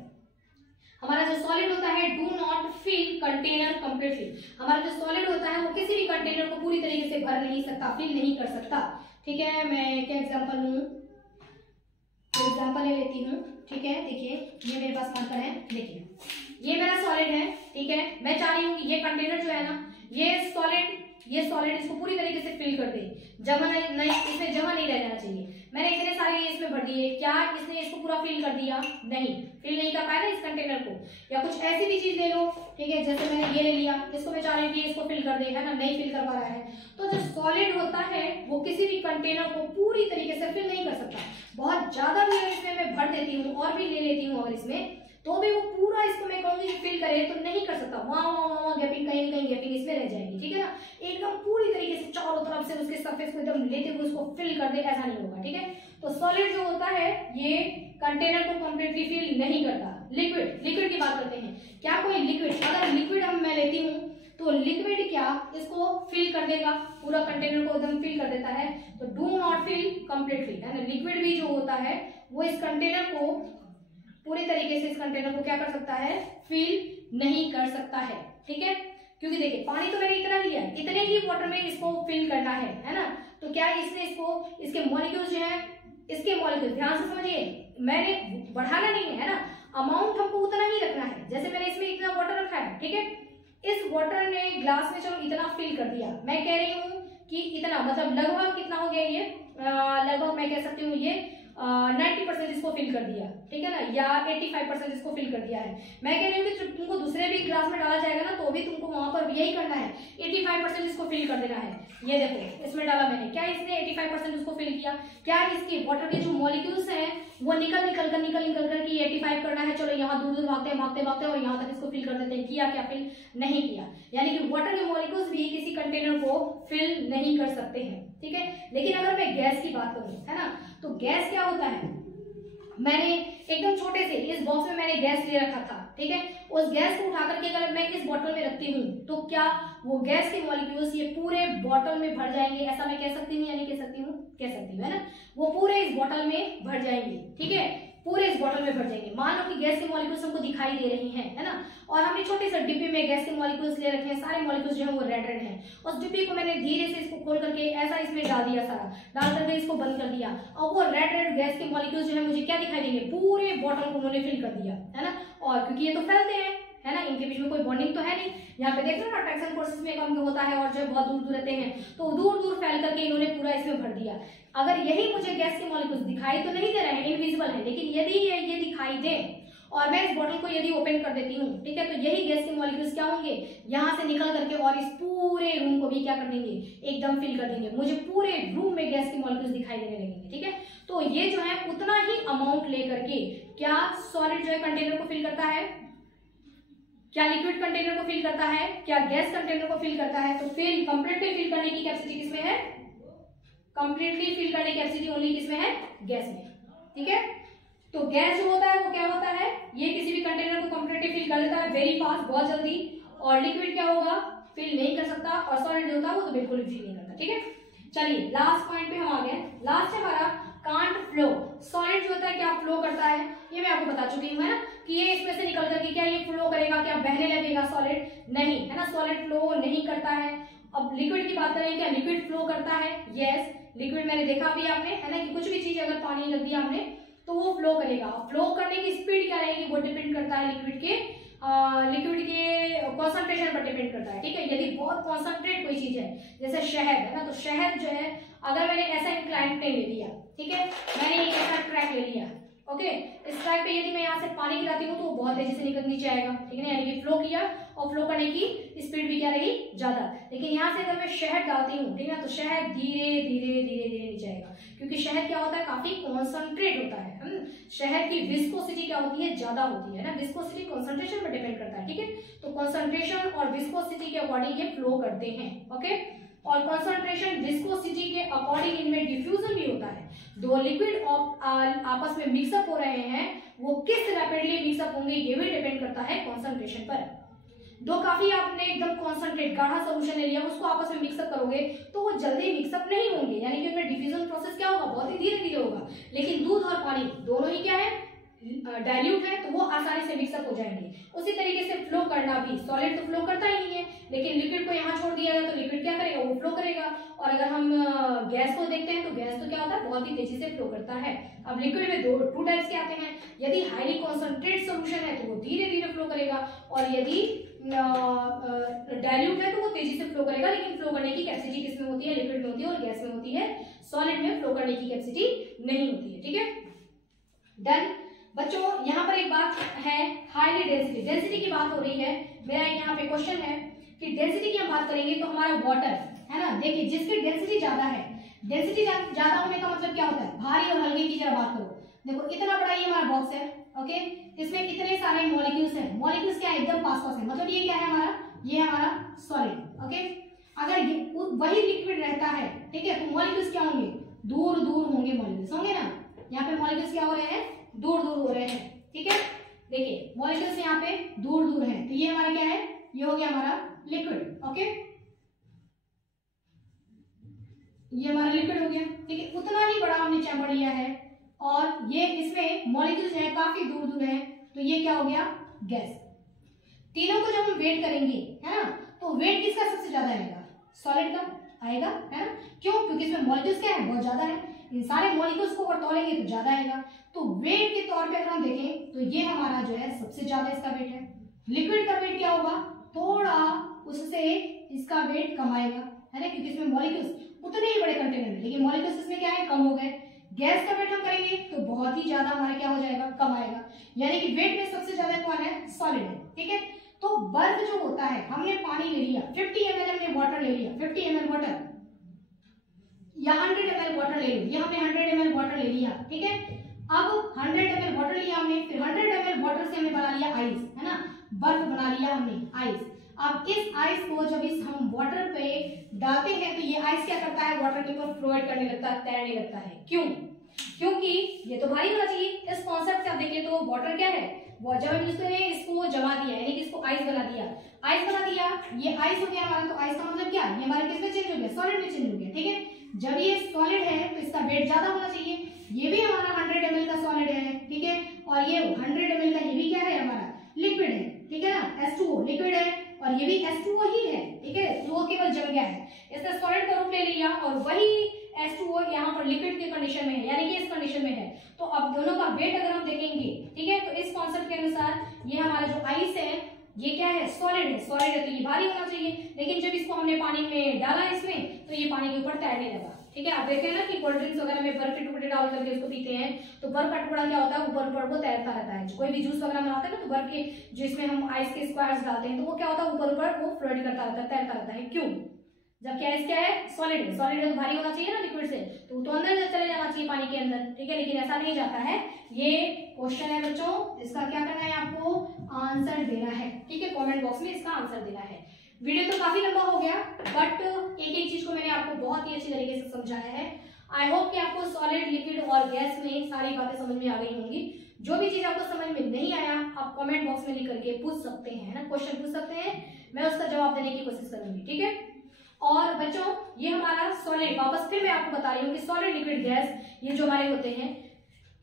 हमारा जो सॉलिड होता है, do not fill container completely. हमारा जो सॉलिड होता है वो किसी भी कंटेनर को पूरी तरीके से भर नहीं सकता, फिल नहीं कर सकता। ठीक है, मैं क्या एग्जांपल लूं, एग्जांपल ले लेती हूँ। ठीक है, देखिए ये मेरे पास मार्कर है, देखिए ये मेरा सॉलिड है। ठीक है, मैं चाह रही हूँ कि ये कंटेनर जो है ना, ये सॉलिड इसको पूरी तरीके से फिल कर दे, जमा नहीं, इसमें जमा नहीं रह जाना चाहिए। मैंने इतने सारे इसमें भर दिए, क्या इसने इसको पूरा फिल कर दिया, नहीं, फिल नहीं कर पाया ना इस कंटेनर को। या कुछ ऐसी भी चीज ले लो, ठीक है, जैसे मैंने ये ले लिया, इसको मैं चाह रही हूँ कि इसको फिल कर दे, है ना, नहीं फिल कर पा रहा है। तो जो सॉलिड होता है वो किसी भी कंटेनर को पूरी तरीके से फिल नहीं कर सकता। बहुत ज्यादा भी इसमें मैं भर देती हूँ और भी ले लेती हूँ अगर इसमें, तो भी वो पूरा इसको मैं कहूंगी फिल करे तो नहीं कर सकता। वहां गैपिंग, कहीं कहीं गैपिंग इसमें रह जाएगी। ठीक है ना, एकदम पूरी तरीके से चारों तरफ से उसके सरफेस को एकदम लेते हुए उसको फिल कर दे, ऐसा नहीं होगा। ठीक है, तो सॉलिड जो होता है ये कंटेनर को कंप्लीटली फिल नहीं करता। लिक्विड की बात करते हैं, क्या कोई लिक्विड, अगर लिक्विड मैं लेती हूँ तो लिक्विड क्या इसको फिल कर देगा, पूरा कंटेनर को एकदम फिल कर देता है। तो डू नॉट फिल कंप्लीटली, है ना, लिक्विड भी जो होता है वो इस कंटेनर को पूरी तरीके से, इस कंटेनर को क्या कर सकता है, फिल नहीं कर सकता है। ठीक है, क्योंकि देखिए पानी तो मैंने इतना लिया, इतने ही वाटर में इसको फिल करना है ना। तो क्या इसने इसको, इसके मॉलिक्यूल्स जो है, इसके मॉलिक्यूल ध्यान से समझिए, मैंने बढ़ाना नहीं है ना, अमाउंट हमको उतना ही रखना है। जैसे मैंने इसमें इतना वाटर रखा है, ठीक है, इस वाटर ने ग्लास में चलो इतना फिल कर दिया, मैं कह रही हूँ कि इतना, मतलब लगभग कितना हो गया ये, लगभग मैं कह सकती हूँ ये 90% इसको फिल कर दिया। ठीक है ना, या 85% इसको फिल कर दिया है। मैं कह रही हूँ कि तुमको दूसरे भी ग्लास में डाला जाएगा ना, तो भी तुमको वहां पर यही करना है, 85% इसको फिल कर देना है। ये देखो इसमें डाला मैंने, क्या इसने 85% उसको फिल किया, क्या इसकी वाटर के जो मॉलिक्यूल्स हैं वो निकल कर कि 85 करना है, चलो यहाँ दूर भागते और यहाँ तक इसको फिल कर देते हैं, किया क्या, फिल नहीं किया। यानी कि वाटर के मॉलिक्यूल्स भी किसी कंटेनर को फिल नहीं कर सकते हैं। ठीक है, लेकिन अगर मैं गैस की बात करूं, है ना, तो गैस क्या होता है, मैंने एकदम छोटे से इस बॉक्स में मैंने गैस ले रखा था। ठीक है, उस गैस को उठा करके अगर मैं इस बॉटल में रखती हूँ तो क्या वो गैस के मॉलिक्यूल्स ये पूरे बॉटल में भर जाएंगे, ऐसा मैं कह सकती हूँ या नहीं कह सकती हूँ, कह सकती हूँ, है ना, वो पूरे इस बॉटल में भर जाएंगे। ठीक है, पूरे इस बॉटल में भर जाएंगे। मान लो कि गैस के मॉलिक्यूल्स हमको दिखाई दे रही हैं, है ना, और हमने छोटे से डिब्बे में गैस के मॉलिक्यूल्स ले रखे हैं, सारे मॉलिक्यूल्स जो है वो रेड हैं। उस डिब्बे को मैंने धीरे से इसको खोल करके ऐसा इसमें डाल दिया, सारा डाल करके इसको बंद कर दिया, और वो रेड गैस के मॉलिक्यूल्स जो है मुझे क्या दिखाई देंगे, पूरे बॉटल को उन्होंने फिल कर दिया, है ना। और क्योंकि ये तो फैलते हैं, है ना, इनके बीच में कोई बॉन्डिंग तो है नहीं। यहाँ पे देख रहे हो ना, अट्रैक्शन फोर्सेस में कम होता है और जो है बहुत दूर दूर रहते हैं, तो दूर दूर फैल करके इन्होंने पूरा इसमें भर दिया। अगर यही मुझे गैस के मॉलिक्यूल्स दिखाई तो नहीं दे रहे हैं, इनविजिबल है, लेकिन यदि ये दिखाई दे और मैं इस बॉटल को यदि ओपन कर देती हूँ, ठीक है, तो यही गैस के मॉलिक्यूल्स क्या होंगे, यहाँ से निकल करके और इस पूरे रूम को भी क्या कर देंगे, एकदम फिल कर देंगे। मुझे पूरे रूम में गैस के मॉलिक्यूल्स दिखाई देने लगेंगे। ठीक है, तो ये जो है उतना ही अमाउंट लेकर के क्या सॉलिड जो है कंटेनर को फिल करता है, क्या लिक्विड कंटेनर को फिल करता है, क्या गैस कंटेनर को फिल करता है। तो फिल कंप्लीटली फिल करने की कैपेसिटी किसमें है, कंप्लीटली फिल करने की कैपेसिटी ओनली किसमें है, गैस में। ठीक है, तो गैस जो होता है वो क्या होता है, ये किसी भी कंटेनर को कंप्लीटली फिल कर देता है वेरी फास्ट, बहुत जल्दी। और लिक्विड क्या होगा, फिल नहीं कर सकता, और सॉलिड जो होता है वो तो बिल्कुल भी फिल नहीं करता। ठीक है, चलिए लास्ट पॉइंट पे हम आ गए। लास्ट है हमारा कांट फ्लो। सॉलिड जो होता है क्या फ्लो करता है, ये मैं आपको बता चुकी हूँ, है ना, कि ये इसमें से निकल करके क्या ये फ्लो करेगा, क्या बहने लगेगा, सॉलिड नहीं, है ना, सॉलिड फ्लो नहीं करता है। अब लिक्विड की बात करें, क्या लिक्विड फ्लो करता है, यस, लिक्विड मैंने देखा भी आपने, है ना, कि कुछ भी चीज अगर पानी रख दिया हमने तो वो फ्लो करेगा। फ्लो करने की स्पीड क्या रहेगी, वो डिपेंड करता है लिक्विड के कॉन्सेंट्रेशन पर डिपेंड करता है। ठीक है, यदि बहुत कॉन्सेंट्रेट कोई चीज है, जैसे शहद है ना, तो शहद जो है अगर मैंने ऐसा इंक्लाइंड प्लेन ले लिया, ठीक है, मैंने एक ऐसा ट्रैक ले लिया, ओके, इस ट्रैक पे यदि मैं यहाँ से पानी गिराती हूँ तो वो बहुत तेजी से निकल नीचे आएगा। ठीक है ना, यानी कि फ्लो किया, और फ्लो करने की स्पीड भी क्या रही, ज्यादा। लेकिन यहाँ से अगर मैं शहद डालती हूँ, ठीक है, तो शहद धीरे धीरे धीरे धीरे नीचे आएगा, क्योंकि शहद क्या होता है, काफी कॉन्सेंट्रेट होता है। शहद की विस्कोसिटी क्या होती है, ज्यादा होती है ना, विस्कोसिटी कॉन्सेंट्रेशन पर डिपेंड करता है। ठीक है, तो कॉन्सेंट्रेशन और विस्कोसिटी के अकॉर्डिंग ये फ्लो करते हैं। ओके, और कॉन्सेंट्रेशन विस्कोसिटी के अकॉर्डिंग इनमें डिफ्यूजन भी होता है। दो लिक्विड आपस में मिक्सअप हो रहे हैं वो किस रैपिडली मिक्सअप होंगे ये भी डिपेंड करता है कॉन्सेंट्रेशन पर। दो काफी आपने एकदम कॉन्सेंट्रेट गाढ़ा सोल्यूशन ले लिया, उसको आपस में मिक्सअप करोगे तो वो जल्दी मिक्सअप नहीं होंगे, यानी कि उनमें डिफ्यूजन प्रोसेस क्या होगा, बहुत ही धीरे धीरे होगा। लेकिन दूध और पानी दोनों ही क्या है, डाइल्यूट है, तो वो आसानी से मिक्सअप हो जाएंगे। उसी तरीके से फ्लो करना भी, सॉलिड तो फ्लो करता ही नहीं है, लेकिन लिक्विड को यहाँ छोड़ दिया जाए तो लिक्विड क्या करेगा, वो फ्लो करेगा। और अगर हम गैस को देखते हैं तो गैस तो क्या होता है, बहुत ही तेजी से फ्लो करता है। अब लिक्विड में टू टाइप्स के आते हैं, यदि हाईली कॉन्सेंट्रेट सोल्यूशन है तो वो धीरे धीरे फ्लो करेगा, और यदि डाइल्यूट है तो वो तेजी से फ्लो करेगा। लेकिन फ्लो करने की कैपेसिटी किसमें होती है, लिक्विड में होती है और गैस में होती है, सॉलिड में फ्लो करने की कैपेसिटी नहीं होती है। ठीक है, डन। बच्चों यहाँ पर एक बात है, हाईली डेंसिटी, डेंसिटी की बात हो रही है। मेरा यहाँ पे क्वेश्चन है कि डेंसिटी की हम बात करेंगे तो हमारा वाटर है ना, देखिए जिसकी डेंसिटी ज्यादा है, डेंसिटी ज्यादा होने का मतलब क्या होता है, भारी और हल्के की जरा बात करो। देखो इतना बड़ा ये हमारा बॉक्स है, ओके, इसमें इतने सारे मॉलिक्यूल्स हैं, मॉलिक्यूल्स क्या है, एकदम पास पास है, मतलब ये क्या है हमारा, ये हमारा सॉलिड, ओके। अगर वही लिक्विड रहता है, ठीक है, तो मॉलिक्यूल्स क्या होंगे, दूर दूर होंगे, मॉलिक्यूल्स होंगे ना, यहाँ पे मॉलिक्यूल्स क्या हो रहे हैं, दूर दूर हो रहे हैं। ठीक है, देखिए मॉलिक्यूल्स यहाँ पे दूर दूर हैं, तो ये हमारा क्या है, ये हो गया हमारा लिक्विड, ओके, ये हमारा लिक्विड हो गया। ठीक है, उतना ही बड़ा हमने चैम्बर लिया है और ये इसमें मॉलिक्यूल्स हैं काफी दूर दूर हैं, तो ये क्या हो गया, गैस। तीनों को जब हम वेट करेंगे है ना, तो वेट किसका सबसे ज्यादा आएगा, सॉलिड का आएगा, है ना, क्यों, क्योंकि इसमें मॉलिक्यूल्स क्या है, बहुत ज्यादा है, इन सारे मॉलिक्यूल्स को अगर तोलेंगे तो ज्यादा आएगा। तो वेट के तौर पे अगर हम देखें तो ये हमारा जो है सबसे ज्यादा इसका वेट है। लिक्विड का वेट क्या होगा, थोड़ा उससे इसका वेट कम आएगा, है ना, क्योंकि इसमें मॉलिक्यूल्स उतने ही बड़े कंटेनर में, लेकिन मॉलिक्यूल्स इसमें क्या है, कम हो गए। गैस का वेट हम करेंगे तो बहुत ही ज्यादा हमारा क्या हो जाएगा, कम आएगा, यानी कि वेट में सबसे ज्यादा कौन है, सॉलिड है। ठीक है, तो बर्फ जो होता है, हमने पानी ले लिया 50 ml, हमने वाटर ले लिया 50 ml वाटर, या 100 ml वाटर ले लो, ये हमने 100 ml वाटर ले लिया। ठीक है, अब 100 ml वाटर लिया हमने, फिर 100 ml वाटर से हमने बना लिया आइस, है ना, बर्फ बना लिया हमने, आइस। अब इस आइस को जब इस हम वाटर पे डालते हैं तो ये आइस क्या करता है, वाटर के ऊपर फ्लोट करने लगता है, तैरने लगता है। क्यों, क्योंकि ये तो भारी होना चाहिए। इस कॉन्सेप्ट से आप देखिए तो वाटर क्या है, वो जब हम इसने इसको जमा दिया, यानी कि इसको आइस बना दिया, आइस बना दिया, ये आइस हो गया हमारा। तो आइस का मतलब क्या, ये हमारे किस में चेंज हो गया, सॉलिड में चेंज हो गया। ठीक है, जब ये सॉलिड है तो इसका वेट ज्यादा होना चाहिए, ये भी हमारा 100 ml का सॉलिड है। ठीक है, और ये 100 ml का ये भी क्या है, हमारा लिक्विड है। ठीक है ना, H2O लिक्विड है और ये भी H2O ही है। ठीक है, तो वो केवल जम गया है, इसने सॉलिड का रूप ले लिया और वही H2O यहाँ पर लिक्विड की कंडीशन में है, यानी कि इस कंडीशन में है। तो अब दोनों का वेट अगर हम देखेंगे, ठीक है, तो इस कॉन्सेप्ट के अनुसार ये हमारा जो आइस है ये क्या है, सॉलिड है, सॉलिड है तो ये भारी होना चाहिए। लेकिन जब इसको हमने पानी में डाला इसमें तो ये पानी के ऊपर तैरने लगा। ठीक है, आप देखें ना कि कोल्ड ड्रिंक्स वगैरह में बर्फ के टुकड़े डाल करके उसको पीते हैं तो बर्फ का टुकड़ा क्या होता है, ऊपर ऊपर वो तैरता रहता है। कोई भी जूस वगैरह बनाते हैं ना तो बर्फ के जिसमें हम आइस के स्क्वायर्स डालते हैं तो वो क्या होता है, ऊपर ऊपर वो फ्लोट करता रहता है, तैरता रहता है। क्यों, जबकि आइस क्या है, सॉलिड है, सॉलिड है तो भारी होना चाहिए ना लिक्विड से, तो अंदर चले जाना चाहिए पानी के अंदर। ठीक है, लेकिन ऐसा नहीं जाता है। ये क्वेश्चन है बच्चों, इसका क्या करना है, आपको आंसर देना है। ठीक है, कमेंट बॉक्स में इसका आंसर देना है। वीडियो तो काफी लंबा हो गया, बट एक एक चीज को मैंने आपको बहुत ही अच्छी तरीके से समझाया है। आई होप कि आपको सॉलिड, लिक्विड और गैस में सारी बातें समझ में आ गई होंगी। जो भी चीज आपको समझ में नहीं आया आप कमेंट बॉक्स में लिख करके पूछ सकते हैं ना, क्वेश्चन पूछ सकते हैं, मैं उसका जवाब देने की कोशिश करूंगी। ठीक है, और बच्चों ये हमारा सॉलिड, वापस फिर मैं आपको बता रही हूँ कि सॉलिड, लिक्विड, गैस ये जो हमारे होते हैं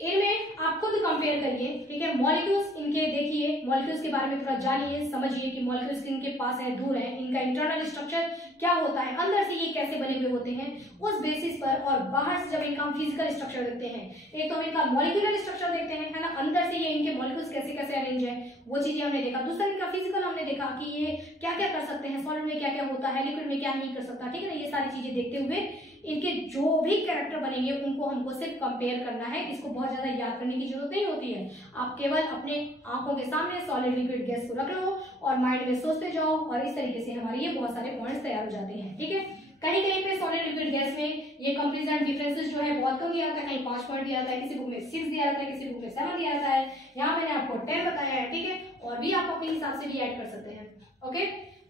इनमें आप खुद कंपेयर करिए। ठीक है, मॉलिक्यूल्स इनके देखिए, मॉलिक्यूल्स के बारे में थोड़ा जानिए, समझिए कि मॉलिक्यूल्स इनके पास है, दूर है, इनका इंटरनल स्ट्रक्चर क्या होता है, अंदर से ये कैसे बने हुए होते हैं, उस बेसिस पर। और बाहर से जब इनका हम फिजिकल स्ट्रक्चर देखते हैं, एक तो हम इनका मॉलिक्यूलर स्ट्रक्चर देखते हैं, है ना, अंदर से ये इनके मॉलिक्यूल्स कैसे कैसे अरेंज है वो चीजें हमने देखा। दूसरा इनका फिजिकल हमने देखा कि ये क्या क्या कर सकते हैं, सॉलिड में क्या क्या होता है, लिक्विड में क्या नहीं कर सकता। ठीक है ना, ये सारी चीजें देखते हुए इनके जो भी कैरेक्टर बनेंगे उनको हमको सिर्फ कंपेयर करना है। इसको बहुत ज्यादा याद करने की जरूरत नहीं होती है, आप केवल अपने आंखों के सामने सॉलिड, लिक्विड, गैस को रख लो और माइंड में सोचते जाओ और इस तरीके से हमारे ये बहुत सारे पॉइंट्स तैयार हो जाते हैं। ठीक है, कहीं कहीं पे सॉलिड, लिक्विड, गैस में ये कंपेरिजन डिफरेंसेस जो है बहुत कम दिया जाता है, कहीं 5 पॉइंट दिया जाता है, किसी बुक में 6 दिया जाता है, किसी बुक में 7 दिया जाता है। यहाँ मैंने आपको 10 बताया है। ठीक है, और भी आप अपने हिसाब से भी ऐड कर सकते हैं। ओके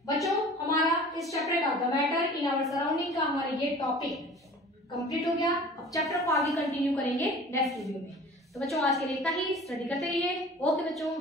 बच्चों, हमारा इस चैप्टर का the matter in our surrounding का हमारा ये टॉपिक कंप्लीट हो गया। अब चैप्टर को आगे कंटिन्यू करेंगे नेक्स्ट वीडियो में। तो बच्चों आज के लिए इतना ही, स्टडी करते रहिए। ओके बच्चों।